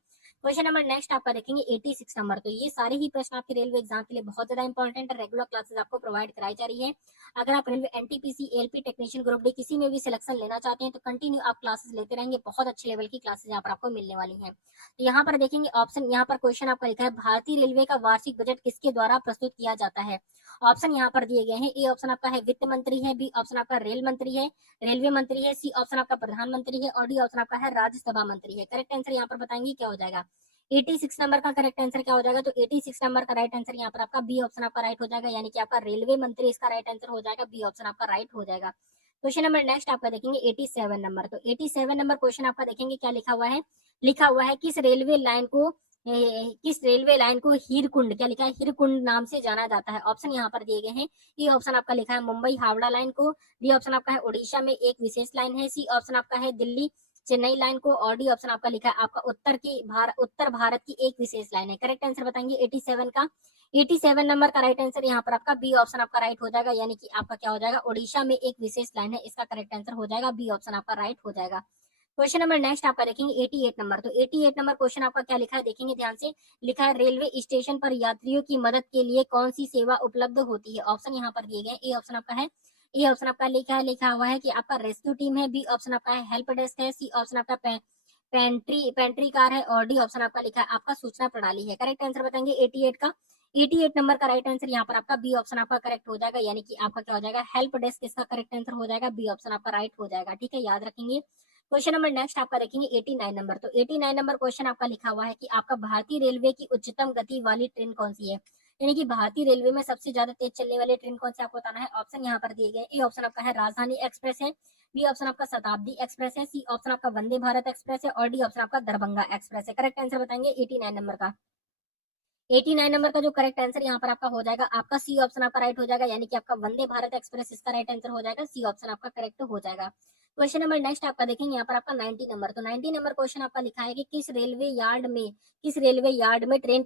क्वेश्चन नंबर नेक्स्ट आपका देखेंगे 86 नंबर। तो ये सारे ही प्रश्न आपके रेलवे एग्जाम के लिए बहुत ज्यादा इंपॉर्टेंट है, रेगुलर क्लासेस आपको प्रोवाइड कराई जा रही है। अगर आप railway NTPC LP technician group D किसी में भी सिलेक्शन लेना चाहते हैं तो कंटिन्यू आप क्लासेस लेते रहेंगे, बहुत अच्छे लेवल की क्लासेस यहाँ पर आपको मिलने वाली है। तो यहाँ पर देखेंगे ऑप्शन, यहाँ पर क्वेश्चन आपका लिखा है भारतीय रेलवे का वार्षिक बजट किसके द्वारा प्रस्तुत किया जाता है। ऑप्शन यहाँ पर दिए गए हैं। ए ऑप्शन आपका है वित्त मंत्री है, बी ऑप्शन आपका रेल मंत्री है, रेलवे मंत्री है, सी ऑप्शन आपका प्रधानमंत्री है और डी ऑप्शन आपका है राज्यसभा मंत्री है। करेक्ट आंसर यहाँ पर बताएंगे क्या हो जाएगा 86 नंबर का करेक्ट आंसर क्या हो जाएगा। तो 86 नंबर का राइट आंसर यहाँ पर आपका बी ऑप्शन आपका राइट हो जाएगा, यानी कि आपका रेलवे मंत्री इसका राइट आंसर हो जाएगा, बी ऑप्शन आपका राइट हो जाएगा। क्वेश्चन नंबर नेक्स्ट आपका देखेंगे 87 नंबर। तो 87 नंबर क्वेश्चन आपका देखेंगे क्या लिखा हुआ है, लिखा हुआ है किस रेलवे लाइन को किस रेलवे लाइन को हीरकुंड, क्या लिखा है, हीरकुंड नाम से जाना जाता है। ऑप्शन यहाँ पर दिए गए हैं। ए ऑप्शन आपका लिखा है मुंबई हावड़ा लाइन को, बी ऑप्शन आपका है उड़ीसा में एक विशेष लाइन है, सी ऑप्शन आपका है दिल्ली चेन्नई लाइन को, और डी ऑप्शन आपका लिखा है आपका उत्तर भारत की एक विशेष लाइन है। करेक्ट आंसर बताएंगे 87 का। 87 नंबर का राइट आंसर यहाँ पर आपका बी ऑप्शन आपका राइट हो जाएगा, यानी कि आपका क्या हो जाएगा, उड़ीसा में एक विशेष लाइन है, इसका करेक्ट आंसर हो जाएगा बी ऑप्शन आपका राइट हो जाएगा। क्वेश्चन नंबर नेक्स्ट आपका देखेंगे 88 नंबर। तो 88 नंबर क्वेश्चन आपका क्या लिखा है, देखेंगे ध्यान से। लिखा है रेलवे स्टेशन पर यात्रियों की मदद के लिए कौन सी सेवा उपलब्ध होती है। ऑप्शन यहाँ पर दिए गए। ए ऑप्शन आपका है, ए ऑप्शन आपका लिखा हुआ है कि आपका रेस्क्यू टीम है, बी ऑप्शन आपका है हेल्प डेस्क है, सी ऑप्शन आपका पेंट्री कार है, और डी ऑप्शन आपका लिखा है आपका सूचना प्रणाली है। करेक्ट आंसर बताएंगे 88 का। 88 नंबर का राइट आंसर यहाँ पर आपका बी ऑप्शन आपका करेक्ट हो जाएगा, यानी कि आपका क्या हो जाएगा, हेल्प डेस्क इसका करेक्ट आंसर हो जाएगा, बी ऑप्शन आपका राइट हो जाएगा। ठीक है, याद रखेंगे। क्वेश्चन नंबर नेक्स्ट आपका देखेंगे 89 नंबर। तो 89 नंबर क्वेश्चन आपका लिखा हुआ है कि आपका भारतीय रेलवे की उच्चतम गति वाली ट्रेन कौन सी है, यानी कि भारतीय रेलवे में सबसे ज्यादा तेज चलने वाली ट्रेन कौन सी आपको बताना है। ऑप्शन यहाँ पर दिए गए। ए ऑप्शन आपका है राजधानी एक्सप्रेस है, बी ऑप्शन आपका शताब्दी एक्सप्रेस है, सी ऑप्शन आपका वंदे भारत एक्सप्रेस है, और डी ऑप्शन आपका दरभंगा एक्सप्रेस है। करेक्ट आंसर बताएंगे 89 नंबर का। 89 नंबर का जो करेक्ट आंसर यहाँ पर आपका हो जाएगा, आपका सी ऑप्शन आपका राइट हो जाएगा, यानी कि आपका वंदे भारत एक्सप्रेस इसका राइट आंसर हो जाएगा, सी ऑप्शन आपका करेक्ट हो जाएगा। क्वेश्चन नंबर नेक्स्ट आपका देखेंगे यहाँ पर आपका 90 नंबर। तो 90 नंबर क्वेश्चन आपका लिखा है कि किस रेलवे यार्ड में ट्रेन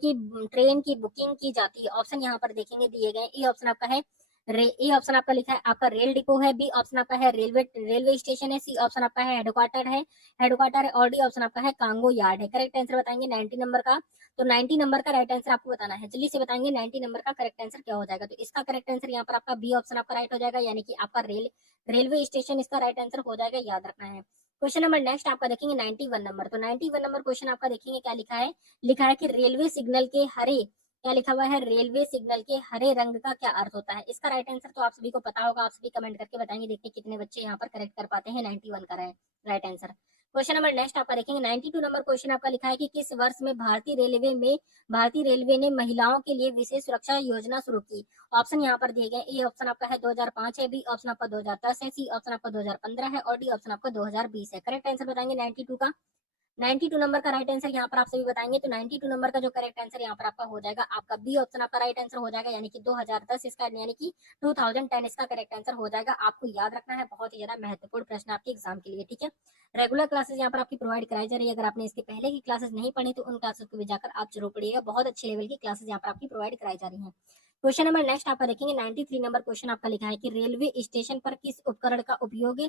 की बुकिंग की जाती है। ऑप्शन यहाँ पर देखेंगे दिए गए। ए ऑप्शन आपका है ए ऑप्शन आपका लिखा है आपका रेल डिपो है, बी ऑप्शन आपका है रेलवे स्टेशन है, सी ऑप्शन आपका है हेडक्वार्टर है, और डी ऑप्शन आपका है कांगो यार्ड है। करेक्ट आंसर बताएंगे 90 नंबर का। तो 90 नंबर का राइट आंसर आपको बताना है, जल्दी से बताएंगे 90 नंबर का करेक्ट आंसर क्या हो जाएगा। तो इसका करेक्ट आंसर यहाँ पर आपका बी ऑप्शन आपका राइट हो जाएगा, यानी कि आपका रेलवे स्टेशन इसका राइट आंसर हो जाएगा, याद रखना है। क्वेश्चन नंबर नेक्स्ट आपका देखेंगे 91 नंबर। तो 91 नंबर क्वेश्चन आपका देखेंगे क्या लिखा है कि रेलवे सिग्नल के हरे, क्या लिखा हुआ है, रेलवे सिग्नल के हरे रंग का क्या अर्थ होता है। इसका राइट आंसर तो आप सभी को पता होगा, आप सभी कमेंट करके बताएंगे, देखते कितने बच्चे यहाँ पर करेक्ट कर पाते हैं 91 का right answer. Question number next आपका देखेंगे 92 नंबर क्वेश्चन आपका लिखा है कि किस वर्ष में भारतीय रेलवे ने महिलाओं के लिए विशेष सुरक्षा योजना शुरू की। ऑप्शन यहाँ पर दिए गए। ए ऑप्शन आपका है 2005 है, बी ऑप्शन आपका 2010 है, सी ऑप्शन आपका 2015 है, और डी ऑप्शन आपका 2020 है। करेक्ट आंसर बताएंगे 92 का। 92 नंबर का राइट आंसर यहाँ पर आप सभी बताएंगे। तो 92 नंबर का जो करेक्ट आंसर यहाँ पर आपका हो जाएगा, आपका बी ऑप्शन आपका राइट आंसर हो जाएगा, यानी कि 2010 इसका, यानी कि 2010 इसका करेक्ट आंसर हो जाएगा। आपको याद रखना है, बहुत ही ज्यादा महत्वपूर्ण प्रश्न आपके एग्जाम के लिए। ठीक है, रेगुलर क्लासेस यहाँ पर आपकी प्रोवाइड कराई जा रही है। अगर आपने इसके पहले की क्लासेस नहीं पढ़ी तो उन क्लासेस को भी जाकर आप जरूर पढ़िएगा, बहुत अच्छे लेवल की क्लासेस यहाँ पर आपकी प्रोवाइड कराई जा रही है। क्वेश्चन नंबर नेक्स्ट आपका देखेंगे 93 नंबर क्वेश्चन आपका लिखा है कि रेलवे स्टेशन पर किस उपकरण का उपयोग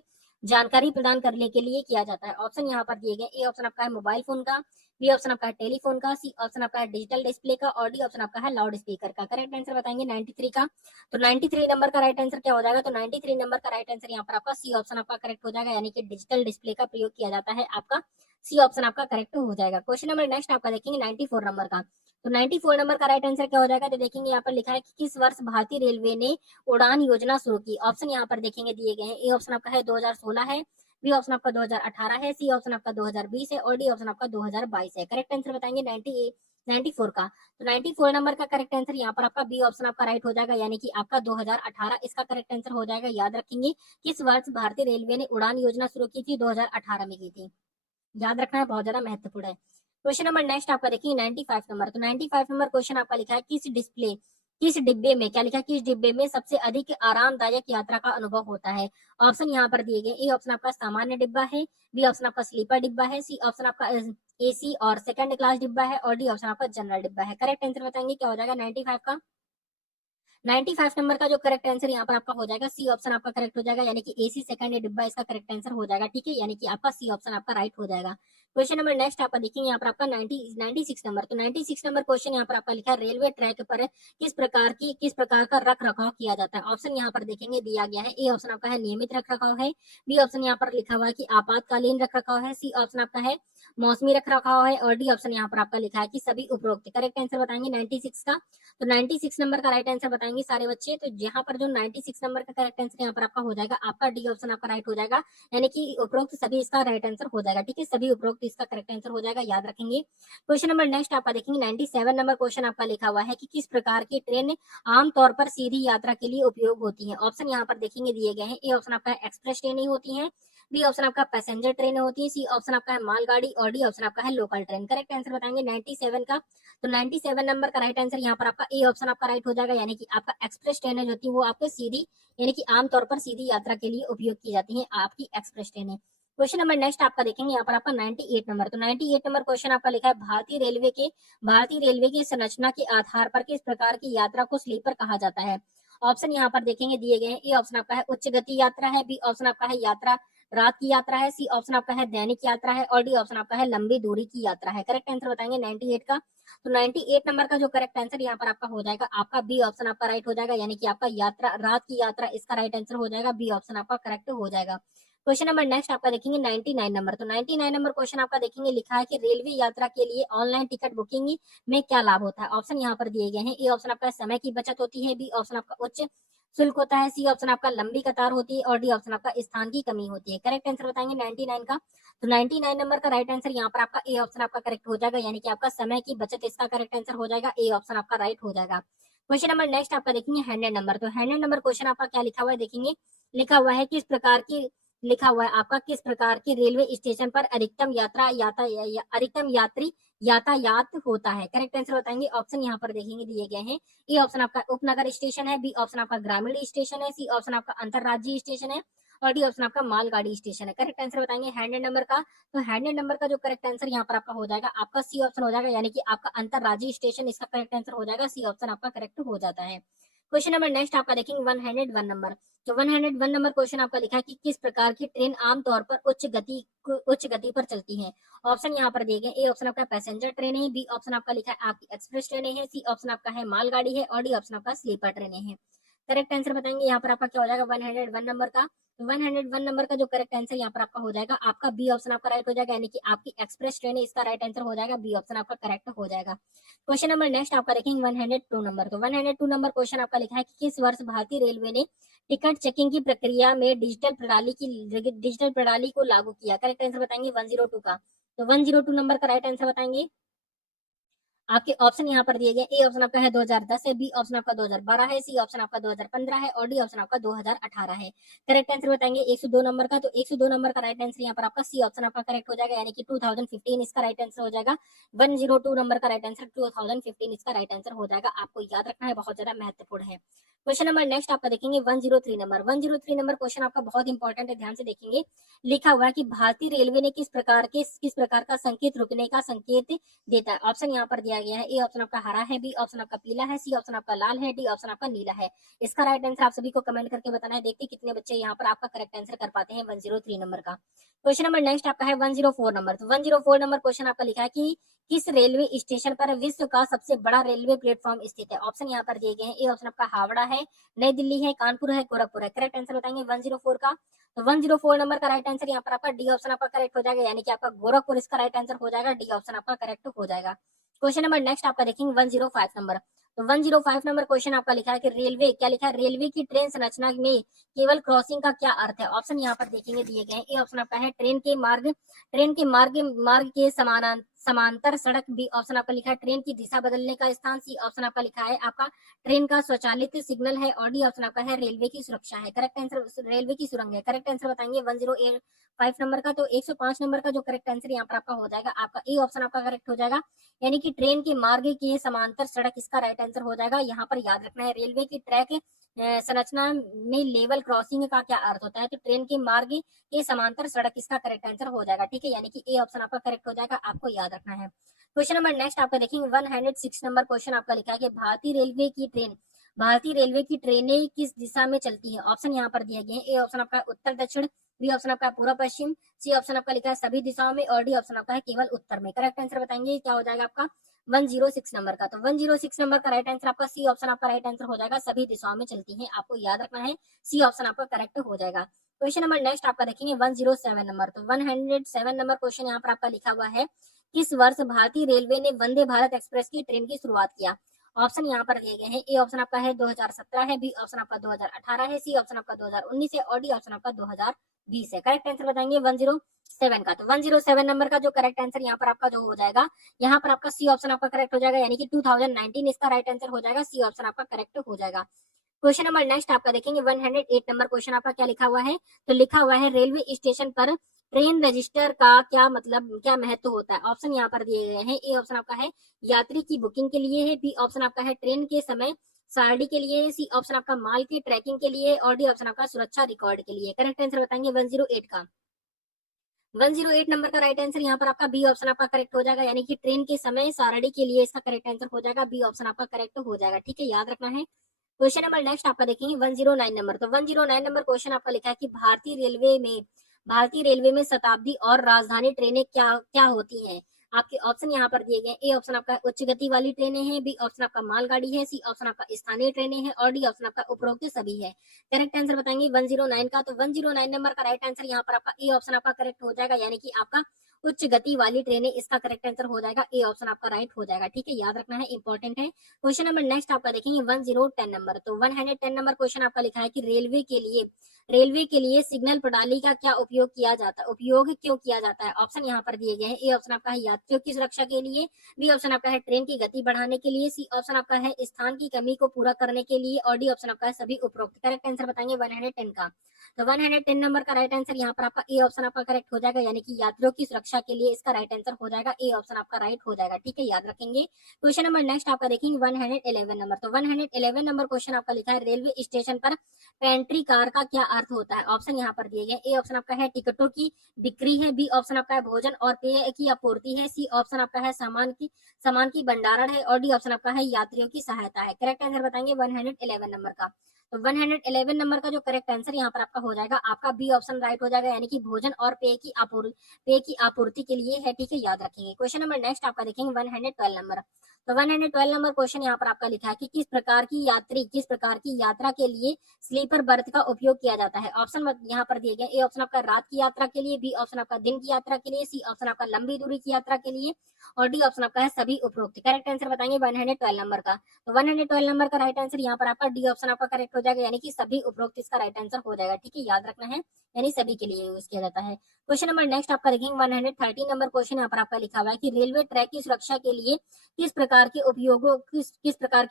जानकारी प्रदान करने के लिए किया जाता है। ऑप्शन यहाँ पर दिए गए। ए ऑप्शन आपका है मोबाइल फोन का, बी ऑप्शन आपका है टेलीफोन का, सी ऑप्शन आपका है डिजिटल डिस्प्ले का, और डी ऑप्शन आपका है लाउड स्पीकर का। करेक्ट आंसर बताएंगे 93 का। तो 93 नंबर का राइट आंसर क्या हो जाएगा, तो 93 नंबर का राइट आंसर यहाँ पर आपका सी ऑप्शन आपका करेक्ट हो जाएगा, यानी कि डिजिटल डिस्प्ले का प्रयोग किया जाता है, आपका सी ऑप्शन आपका करेक्ट हो जाएगा। क्वेश्चन नंबर नेक्स्ट आपका देखेंगे 94 नंबर का। तो 94 नंबर का राइट आंसर क्या हो जाएगा, तो देखेंगे यहाँ पर लिखा है कि किस वर्ष भारतीय रेलवे ने उड़ान योजना शुरू की। ऑप्शन यहाँ पर देखेंगे दिए गए हैं। ए ऑप्शन आपका है 2016 है, बी ऑप्शन आपका 2018 है, सी ऑप्शन आपका 2020 है, और डी ऑप्शन आपका 2022 है। करेक्ट आंसर बताएंगे 94 का। तो 94 नंबर का करेक्ट आंसर यहाँ पर आपका बी ऑप्शन आपका राइट हो जाएगा, यानी कि आपका 2018 इसका करेक्ट आंसर हो जाएगा। याद रखेंगे किस वर्ष भारतीय रेलवे ने उड़ान योजना शुरू की थी, 2018 में की थी, याद रखना है, बहुत ज्यादा महत्वपूर्ण है। क्वेश्चन नंबर नेक्स्ट आपका देखिए 95 नंबर। तो 95 नंबर क्वेश्चन आपका लिखा है किस डिब्बे में, क्या लिखा है, किस डिब्बे में सबसे अधिक आरामदायक यात्रा का अनुभव होता है। ऑप्शन यहाँ पर दिए गए। ए ऑप्शन आपका सामान्य डिब्बा है, बी ऑप्शन आपका स्लीपर डिब्बा है, सी ऑप्शन आपका एसी और सेकंड क्लास डिब्बा है, और डी ऑप्शन आपका जनरल डिब्बा है। करेक्ट आंसर बताएंगे क्या हो जाएगा 95 का। 95 नंबर का जो करेक्ट आंसर यहाँ पर आपका हो जाएगा, सी ऑप्शन आपका करेक्ट हो जाएगा, यानी कि एसी सेकंड डिब्बा इसका करेक्ट आंसर हो जाएगा। ठीक है, यानी कि आपका सी ऑप्शन आपका राइट हो जाएगा। क्वेश्चन नंबर नेक्स्ट आपका देखेंगे यहाँ पर आपका 96 नंबर। तो 96 नंबर क्वेश्चन यहाँ पर आपका लिखा है रेलवे ट्रैक पर किस प्रकार का रख रखाव किया जाता है। ऑप्शन यहाँ पर देखेंगे दिया गया है। ए ऑप्शन आपका है नियमित रख रखाव है, बी ऑप्शन यहाँ पर लिखा हुआ है कि आपातकालीन रख रखाव है, सी ऑप्शन आपका है मौसमी रख रखाव है, और डी ऑप्शन यहाँ पर आपका लिखा है कि सभी उपरोक्त। करेक्ट आंसर बताएंगे 96 का। तो 96 नंबर का राइट आंसर बताएंगे सारे बच्चे। तो यहाँ पर जो 96 नंबर का करेक्ट आंसर यहाँ पर आपका हो जाएगा, आपका डी ऑप्शन आपका राइट हो जाएगा, यानी कि उपरोक्त सभी इसका राइट आंसर हो जाएगा। ठीक है, सभी उपरोक्त इसका करेक्ट आंसर हो जाएगा, याद रखेंगे। क्वेश्चन नंबर नेक्स्ट आपका देखेंगे 97 नंबर क्वेश्चन आपका लिखा हुआ है कि किस प्रकार की ट्रेन आमतौर पर सीधी यात्रा के लिए उपयोग होती है। ऑप्शन यहाँ पर देखेंगे दिए गए हैं। ए ऑप्शन आपका एक्सप्रेस ट्रेन होती है, बी ऑप्शन आपका पैसेंजर ट्रेन होती है, सी ऑप्शन आपका है मालगाड़ी और डी ऑप्शन आपका है लोकल ट्रेन। करेक्ट आंसर बताएंगे 97 का। तो 97 नंबर का राइट आंसर यहाँ पर आपका ए ऑप्शन आपका राइट हो जाएगा, यानी कि आपका एक्सप्रेस ट्रेन जो होती है वो आपको सीधी, यानी कि आमतौर पर सीधी यात्रा के लिए उपयोग की जाती है आपकी एक्सप्रेस ट्रेनें। क्वेश्चन नंबर नेक्स्ट आपका देखेंगे यहाँ पर आपका 98 नंबर। तो 98 नंबर क्वेश्चन आपका लिखा है भारतीय रेलवे की संरचना के आधार पर किस प्रकार की यात्रा को स्लीपर कहा जाता है। ऑप्शन यहाँ पर देखेंगे दिए गए हैं। ए ऑप्शन आपका है उच्च गति यात्रा है, बी ऑप्शन आपका है यात्रा रात की यात्रा है, सी ऑप्शन आपका है दैनिक यात्रा है और डी ऑप्शन आपका है लंबी दूरी की यात्रा है। करेक्ट आंसर बताएंगे 98 का। तो 98 नंबर का जो करेक्ट आंसर यहाँ पर आपका हो जाएगा आपका बी ऑप्शन आपका राइट हो जाएगा, यानी कि आपका यात्रा रात की यात्रा इसका राइट आंसर हो जाएगा, बी ऑप्शन आपका करेक्ट हो जाएगा। क्वेश्चन नंबर नेक्स्ट आपका देखेंगे 99 नंबर। तो 99 नंबर क्वेश्चन आपका देखेंगे लिखा है कि रेलवे यात्रा के लिए ऑनलाइन टिकट बुकिंग में क्या लाभ होता है। ऑप्शन यहाँ पर दिए गए हैं। ए ऑप्शन आपका समय की बचत होती है, बी ऑप्शन आपका उच्च शुल्क होता है, सी ऑप्शन आपका लंबी कतार होती है और डी ऑप्शन आपका स्थान की कमी होती है। करेक्ट आंसर बताएंगे 99 का। तो 99 नंबर का राइट आंसर यहाँ पर आपका ए ऑप्शन आपका करेक्ट हो जाएगा, यानी कि आपका समय की बचत इसका करेक्ट आंसर हो जाएगा, ए ऑप्शन आपका राइट हो जाएगा। क्वेश्चन नंबर नेक्स्ट आपका देखेंगे 100 नंबर। तो 100 नंबर क्वेश्चन आपका क्या लिखा हुआ है देखेंगे। लिखा हुआ है किस प्रकार की लिखा हुआ है आपका किस प्रकार की रेलवे स्टेशन पर अधिकतम यात्री यातायात होता है। करेक्ट आंसर बताएंगे। ऑप्शन यहाँ पर देखेंगे दिए गए हैं। ए ऑप्शन आपका उपनगर स्टेशन है, बी ऑप्शन आपका ग्रामीण स्टेशन है, सी ऑप्शन आपका अंतरराज्यीय स्टेशन है और डी ऑप्शन आपका मालगाड़ी स्टेशन है। करेक्ट आंसर बताएंगे 100 नंबर का। तो 100 नंबर का जो करेक्ट आंसर यहाँ पर आपका हो जाएगा आपका सी ऑप्शन हो जाएगा, यानी कि आपका अंतरराज्यीय स्टेशन इसका करेक्ट आंसर हो जाएगा, सी ऑप्शन आपका करेक्ट हो जाता है। क्वेश्चन नंबर नेक्स्ट आपका देखेंगे 101 नंबर। तो 101 नंबर क्वेश्चन आपका लिखा है कि किस प्रकार की ट्रेन आमतौर पर उच्च गति पर चलती है। ऑप्शन यहाँ पर दिए गए। ए ऑप्शन आपका पैसेंजर ट्रेन है, बी ऑप्शन आपका लिखा है आपकी एक्सप्रेस ट्रेन है, सी ऑप्शन आपका है मालगाड़ी है और डी ऑप्शन आपका स्लीपर ट्रेन है। करेक्ट आंसर बताएंगे यहाँ पर आपका क्या हो जाएगा 101 नंबर का। 101 नंबर का जो करेक्ट आंसर यहाँ पर आपका हो जाएगा आपका बी ऑप्शन आपका राइट हो जाएगा, यानी कि आपकी एक्सप्रेस ट्रेन है इसका राइट आंसर हो जाएगा, बी ऑप्शन आपका करेक्ट हो जाएगा। क्वेश्चन नंबर नेक्स्ट आपका देखेंगे 102 नंबर। तो 102 नंबर क्वेश्चन आपका लिखा है कि किस वर्ष भारतीय रेलवे ने टिकट चेकिंग की प्रक्रिया में डिजिटल प्रणाली को लागू किया। करेक्ट आंसर बताएंगे 102 का। तो 102 नंबर का राइट आंसर बताएंगे। आपके ऑप्शन यहाँ पर दिए गए। ए ऑप्शन आपका है 2010 है, बी ऑप्शन आपका 2012 है, सी ऑप्शन आपका 2015 है और डी ऑप्शन आपका 2018 है। करेक्ट आंसर बताएंगे 102 नंबर का। तो 102 नंबर का राइट आंसर यहाँ पर आपका सी ऑप्शन आपका करेक्ट हो जाएगा, यानी कि 2015 इसका राइट आंसर हो जाएगा। 102 नंबर का राइट आंसर 2015 इसका राइट आंसर हो जाएगा। आपको याद रखना है, बहुत ज्यादा महत्वपूर्ण है। क्वेश्चन नंबर नेक्स्ट आपका देखेंगे 103 नंबर। 103 नंबर क्वेश्चन आपका बहुत इंपॉर्टेंट है, ध्यान से देखेंगे। लिखा हुआ है कि भारतीय रेलवे ने किस प्रकार का संकेत रुकने का संकेत देता है। ऑप्शन यहाँ पर दिया गया है। ए ऑप्शन आपका हरा है, बी ऑप्शन आपका पीला है, सी ऑप्शन आपका लाल है, डी ऑप्शन आपका नीला है। इसका राइट आंसर आप सभी को कमेंट करके बताना है। देखते कितने बच्चे यहाँ पर आपका करेक्ट आंसर कर पाते हैं 103 नंबर का। क्वेश्चन नंबर नेक्स्ट आपका है 104 नंबर। तो 104 नंबर क्वेश्चन आपका लिखा है कि किस रेलवे स्टेशन पर विश्व का सबसे बड़ा रेलवे प्लेटफॉर्म स्थित है। ऑप्शन यहाँ पर दिए गए हैं। ए ऑप्शन आपका हावड़ा है, नई दिल्ली है, कानपुर है, गोरखपुर है। करेक्ट आंसर बताएंगे 104 का। तो 104 नंबर का राइट आंसर यहाँ पर आपका डी ऑप्शन आपका करेक्ट हो जाएगा, यानी कि आपका गोरखपुर इसका राइट आंसर हो जाएगा, डी ऑप्शन आपका करेक्ट हो जाएगा। क्वेश्चन नंबर नेक्स्ट आपका देखेंगे 105 नंबर। तो 105 नंबर क्वेश्चन आपका लिखा है कि रेलवे क्या लिखा है, रेलवे की ट्रेन संरचना में केवल क्रॉसिंग का क्या अर्थ है। ऑप्शन यहाँ पर देखेंगे दिए गए हैं। ए ऑप्शन आपका है ट्रेन के मार्ग के समांतर सड़क, बी ऑप्शन आपका लिखा है ट्रेन की दिशा बदलने का स्थान, सी ऑप्शन आपका लिखा है आपका ट्रेन का स्वचालित सिग्नल है और डी ऑप्शन आपका है रेलवे की सुरक्षा है। करेक्ट आंसर रेलवे की सुरंग है। करेक्ट आंसर बताएंगे 105 नंबर का। तो 105 नंबर का जो करेक्ट आंसर यहाँ पर आपका हो जाएगा आपका ए ऑप्शन आपका करेक्ट हो जाएगा, यानी कि ट्रेन के मार्ग के समांतर सड़क इसका राइट आंसर हो जाएगा। यहाँ पर याद रखना है रेलवे की ट्रैक संरचना में लेवल क्रॉसिंग का क्या अर्थ होता है। तो ट्रेन के मार्ग के समांतर सड़क इसका करेक्ट आंसर हो जाएगा, ठीक है, यानी कि ए ऑप्शन आपका करेक्ट हो जाएगा। आपको याद रखना है। क्वेश्चन नंबर नेक्स्ट आपका देखेंगे 106 नंबर क्वेश्चन आपका लिखा है कि भारतीय रेलवे की ट्रेनें किस दिशा में चलती हैं। ऑप्शन यहाँ पर दिए गए हैं। ए ऑप्शन आपका उत्तर दक्षिण, बी ऑप्शन आपका पूर्व पश्चिम, सी ऑप्शन आपका लिखा है सभी दिशाओं में और डी ऑप्शन आपका है केवल उत्तर में। करेक्ट आंसर बताएंगे क्या हो जाएगा आपका 106 नंबर का। तो 106 नंबर का राइट आंसर आपका सी ऑप्शन आपका राइट आंसर हो जाएगा, सभी दिशाओं में चलती है। आपको याद रखना है, सी ऑप्शन आपका करेक्ट हो जाएगा। क्वेश्चन नंबर नेक्स्ट आपका देखेंगे 107 नंबर। तो 107 नंबर क्वेश्चन यहाँ पर आपका लिखा हुआ है किस वर्ष भारतीय रेलवे ने वंदे भारत एक्सप्रेस की ट्रेन की शुरुआत किया। ऑप्शन यहाँ पर दिए गए हैं। ए ऑप्शन आपका है 2017 है, बी ऑप्शन आपका 2018 है, सी ऑप्शन आपका 2019 है और डी ऑप्शन आपका 2020 है। करेक्ट आंसर बताएंगे 107 का। तो 107 नंबर का जो करेक्ट आंसर यहाँ पर आपका जो हो जाएगा, यहाँ पर आपका सी ऑप्शन आपका करेक्ट हो जाएगा, यानी कि 2019 इसका राइट आंसर हो जाएगा, सी ऑप्शन आपका करेक्ट हो जाएगा। क्वेश्चन नंबर नेक्स्ट आपका देखेंगे 108 नंबर क्वेश्चन आपका क्या लिखा हुआ है, तो लिखा हुआ है रेलवे स्टेशन पर ट्रेन रजिस्टर का क्या मतलब क्या महत्व होता है। ऑप्शन यहाँ पर दिए गए हैं। ए ऑप्शन आपका है यात्री की बुकिंग के लिए है, बी ऑप्शन आपका है ट्रेन के समय सारणी के लिए है, सी ऑप्शन आपका माल की ट्रैकिंग के लिए और डी ऑप्शन आपका सुरक्षा रिकॉर्ड के लिए। करेक्ट आंसर बताएंगे 108 का। 108 नंबर का राइट आंसर यहाँ पर आपका बी ऑप्शन आपका करेक्ट हो जाएगा, यानी कि ट्रेन के समय सारणी के लिए इसका करेक्ट आंसर हो जाएगा, बी ऑप्शन आपका करेक्ट हो जाएगा। ठीक है, याद रखना है। क्वेश्चन नंबर नेक्स्ट आपका देखेंगे 109 नंबर, तो 109 नंबर क्वेश्चन आपका लिखा है कि भारतीय रेलवे में शताब्दी और राजधानी ट्रेनें क्या क्या होती हैं। आपके ऑप्शन यहाँ पर दिए गए। ए ऑप्शन आपका उच्च गति वाली ट्रेनें हैं, बी ऑप्शन आपका मालगाड़ी है, सी ऑप्शन आपका स्थानीय ट्रेनें हैं और डी ऑप्शन आपका उपरोक्त सभी है। करेक्ट आंसर बताएंगे 109 का, तो 109 नंबर का राइट आंसर यहाँ पर आपका ए ऑप्शन आपका करेक्ट हो जाएगा, यानी कि आपका उच्च गति वाली ट्रेनें इसका करेक्ट आंसर हो जाएगा, ए ऑप्शन आपका राइट हो जाएगा। ठीक है, याद रखना है, इंपॉर्टेंट है। क्वेश्चन नंबर नेक्स्ट आपका देखेंगे 1010 नंबर, तो 110 नंबर क्वेश्चन आपका लिखा है कि रेलवे के लिए सिग्नल प्रणाली का क्या उपयोग किया जाता है, उपयोग क्यों किया जाता है। ऑप्शन यहाँ पर दिए गए हैं। ए ऑप्शन आपका है यात्रियों की सुरक्षा के लिए, बी ऑप्शन आपका है ट्रेन की गति बढ़ाने के लिए, सी ऑप्शन आपका है स्थान की कमी को पूरा करने के लिए और डी ऑप्शन आपका है सभी उपरोक्त। करेक्ट आंसर बताएंगे 110 का, तो 110 नंबर का राइट आंसर यहाँ पर आपका ए ऑप्शन आपका करेक्ट हो जाएगा, यानी कि यात्रियों की सुरक्षा के लिए इसका राइट आंसर हो जाएगा, ए ऑप्शन आपका राइट हो जाएगा। ठीक है, याद रखेंगे। क्वेश्चन नंबर नेक्स्ट आपका देखेंगे 111 नंबर, तो 111 नंबर क्वेश्चन आपका लिखा है रेलवे स्टेशन पर पेंट्री कार का क्या अर्थ होता है। ऑप्शन यहाँ पर दिए गए। ए ऑप्शन आपका है टिकटों की बिक्री है, बी ऑप्शन आपका है भोजन और पेय की आपूर्ति है, सी ऑप्शन आपका है सामान की भंडारण है और डी ऑप्शन आपका है यात्रियों की सहायता है। करेक्ट आंसर बताएंगे 111 नंबर का, तो 111 नंबर का जो करेक्ट आंसर यहाँ पर आपका हो जाएगा, आपका बी ऑप्शन राइट हो जाएगा, यानी कि भोजन और पेय की आपूर्ति के लिए है। ठीक है, याद रखेंगे। क्वेश्चन नंबर नेक्स्ट आपका देखेंगे 112 नंबर, तो 112 नंबर क्वेश्चन यहाँ पर आपका लिखा है कि किस प्रकार की यात्रा के लिए स्लीपर बर्थ का उपयोग किया जाता है। ऑप्शन यहाँ पर दिए गए। ए ऑप्शन आपका रात की यात्रा के लिए, बी ऑप्शन आपका दिन की यात्रा के लिए, सी ऑप्शन आपका लंबी दूरी की यात्रा के लिए और डी ऑप्शन आपका है सभी उपरोक्त। करेक्ट आंसर बताएंगे 112 नंबर का, तो 112 नंबर का राइट आंसर यहाँ पर आपका डी ऑप्शन आपका करेक्ट हो जाएगा, यानी कि सभी उपरोक्त इसका राइट आंसर हो जाएगा। ठीक है, याद रखना है, यानी सभी के लिए यूज किया जाता है। क्वेश्चन नंबर नेक्स्ट आपका देखेंगे 113 नंबर क्वेश्चन यहाँ पर आपका लिखा हुआ है कि रेलवे ट्रैक की सुरक्षा के लिए किस प्रकार के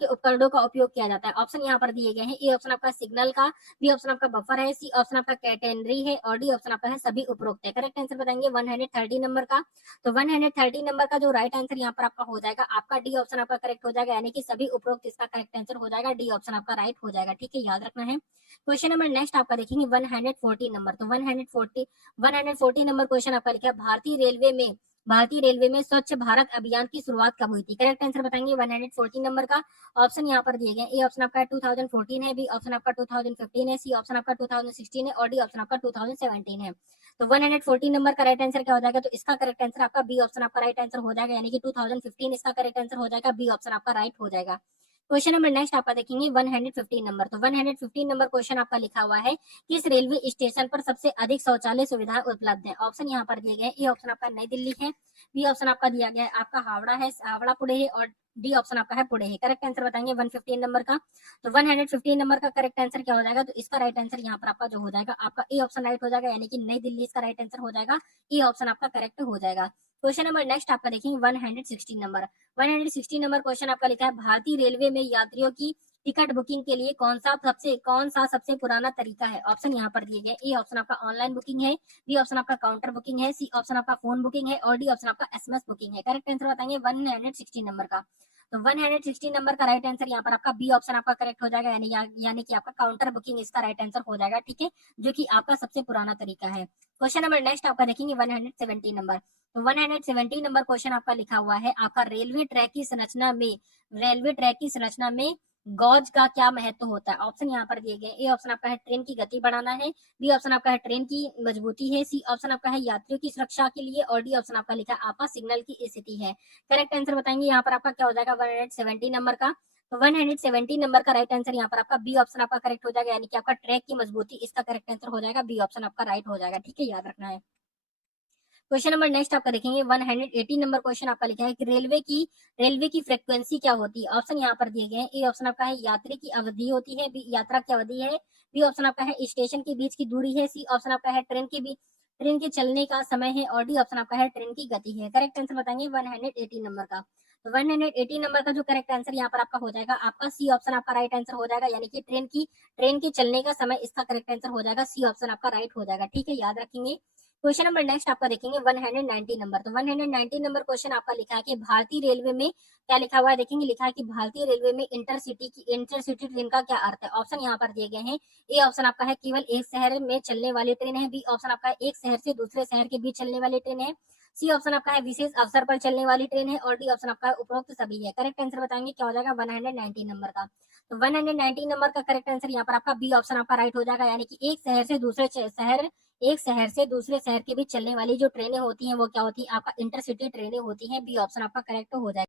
उपकरणों का उपयोग किया जाता है। ऑप्शन यहाँ पर दिए गए हैं। ए ऑप्शन आपका सिग्नल का, बी ऑप्शन आपका बफर है, सी ऑप्शन आपका कैटेनरी है और डी ऑप्शन आपका है सभी उपरोक्त है। करेक्ट आंसर बताएंगे 130 नंबर का, तो 130 नंबर का जो राइट आंसर यहाँ पर आपका हो जाएगा, आपका डी ऑप्शन आपका करेक्ट हो जाएगा, यानी कि सभी उपरोक्त इसका करेक्ट आंसर हो जाएगा, डी ऑप्शन आपका राइट हो जाएगा। ठीक है, याद रखना है। क्वेश्चन नंबर नेक्स्ट आपका देखेंगे 114 नंबर, तो 140 नंबर क्वेश्चन आपका लिखा है भारतीय रेलवे में स्वच्छ भारत अभियान की शुरुआत कब हुई थी। करेक्ट आंसर बताएंगे 114 नंबर का। ऑप्शन यहाँ पर दिए गए। ए ऑप्शन आपका 2014 है, बी ऑप्शन आपका 2015 है, सी ऑप्शन आपका 2016 है और डी ऑप्शन आपका 2017 है। तो 114 नंबर का राइट आंसर क्या हो जाएगा, तो इसका करेक्ट आंसर आपका बी ऑप्शन आपका राइट आंसर हो जाएगा, यानी कि 2015 इसका करेक्ट आंसर हो जाएगा, बी ऑप्शन आपका राइट हो जाएगा। क्वेश्चन नंबर नेक्स्ट आपका देखेंगे 115 नंबर, तो 115 नंबर क्वेश्चन आपका लिखा हुआ है किस रेलवे स्टेशन पर सबसे अधिक शौचालय सुविधाएं उपलब्ध है। ऑप्शन यहाँ पर दिए गए। ए ऑप्शन आपका नई दिल्ली है, बी ऑप्शन आपका दिया गया है आपका हावड़ा पुणे है और डी ऑप्शन आपका है पुणे है। करेक्ट आंसर बताएंगे 115 नंबर का, तो 115 नंबर का करेक्ट आंसर क्या हो जाएगा, तो इसका राइट आंसर यहाँ पर आपका जो हो जाएगा, आपका ए ऑप्शन राइट हो जाएगा, यानी कि नई दिल्ली इसका राइट आंसर हो जाएगा, ए ऑप्शन आपका करेक्ट हो जाएगा। क्वेश्चन नंबर नेक्स्ट आपका देखेंगे 116 नंबर, 116 नंबर क्वेश्चन आपका लिखा है भारतीय रेलवे में यात्रियों की टिकट बुकिंग के लिए कौन सा सबसे पुराना तरीका है। ऑप्शन यहाँ पर दिए गए। ए ऑप्शन आपका ऑनलाइन बुकिंग है, बी ऑप्शन आपका काउंटर बुकिंग है, सी ऑप्शन आपका फोन बुकिंग है और डी ऑप्शन आपका एसएमएस बुकिंग है। करेक्ट आंसर बताएंगे 116 नंबर का, तो 116 नंबर का राइट आंसर यहाँ पर आपका बी ऑप्शन आपका करेक्ट हो जाएगा, यानी कि आपका काउंटर बुकिंग इसका राइट आंसर हो जाएगा। ठीक है, जो कि आपका सबसे पुराना तरीका है। क्वेश्चन नंबर नेक्स्ट आपका देखेंगे 117 नंबर, तो 117 नंबर क्वेश्चन आपका लिखा हुआ है आपका रेलवे ट्रैक की संरचना में गॉज का क्या महत्व होता है। ऑप्शन यहाँ पर दिए गए। ए ऑप्शन आपका है ट्रेन की गति बढ़ाना है, बी ऑप्शन आपका है ट्रेन की मजबूती है, सी ऑप्शन आपका है यात्रियों की सुरक्षा के लिए और डी ऑप्शन आपका लिखा है आपका सिग्नल की स्थिति है। करेक्ट आंसर बताएंगे यहाँ पर आपका क्या हो जाएगा 170 नंबर का, तो 170 नंबर का राइट आंसर यहाँ पर आपका बी ऑप्शन आपका करेक्ट हो जाएगा, यानी कि आपका ट्रैक की मजबूती इसका करेक्ट आंसर हो जाएगा, बी ऑप्शन आपका राइट हो जाएगा। ठीक है, याद रखना है। क्वेश्चन नंबर नेक्स्ट आपका देखेंगे 180 नंबर क्वेश्चन आपका लिखा है कि रेलवे की फ्रीक्वेंसी क्या होती है। ऑप्शन यहाँ पर दिए गए हैं। ए ऑप्शन आपका है यात्री की अवधि होती है, बी यात्रा की अवधि है, बी ऑप्शन आपका है स्टेशन के बीच की दूरी है, सी ऑप्शन आपका है ट्रेन के चलने का समय है और डी ऑप्शन आपका है ट्रेन की गति है। करेक्ट आंसर बताएंगे 180 नंबर का, तो 180 नंबर का जो करेक्ट आंसर यहाँ पर आपका हो जाएगा, आपका सी ऑप्शन आपका राइट आंसर हो जाएगा, यानी कि ट्रेन की चलने का समय इसका करेक्ट आंसर हो जाएगा, सी ऑप्शन आपका राइट हो जाएगा। ठीक है, याद रखेंगे। क्वेश्चन नंबर नेक्स्ट आपका देखेंगे 190 नंबर। तो 190 नंबर क्वेश्चन आपका लिखा है कि भारतीय रेलवे में क्या लिखा हुआ है, देखेंगे लिखा है कि भारतीय रेलवे में इंटरसिटी ट्रेन का क्या अर्थ है। ऑप्शन यहाँ पर दिए गए हैं। ए ऑप्शन आपका है केवल एक शहर में चलने वाली ट्रेन है। बी ऑप्शन आपका है एक शहर से दूसरे शहर के बीच चलने वाली ट्रेन है। सी ऑप्शन आपका है विशेष अवसर पर चलने वाली ट्रेन है। और डी ऑप्शन आपका उपरोक्त सभी है। करेक्ट आंसर बताएंगे क्या हो जाएगा 190 नंबर का। तो 190 नंबर का करेक्ट आंसर यहाँ पर आपका बी ऑप्शन आपका राइट हो जाएगा, यानी कि एक शहर से दूसरे शहर के बीच चलने वाली जो ट्रेनें होती हैं वो क्या होती है, आपका इंटरसिटी ट्रेनें होती हैं। बी ऑप्शन आपका करेक्ट हो जाएगा।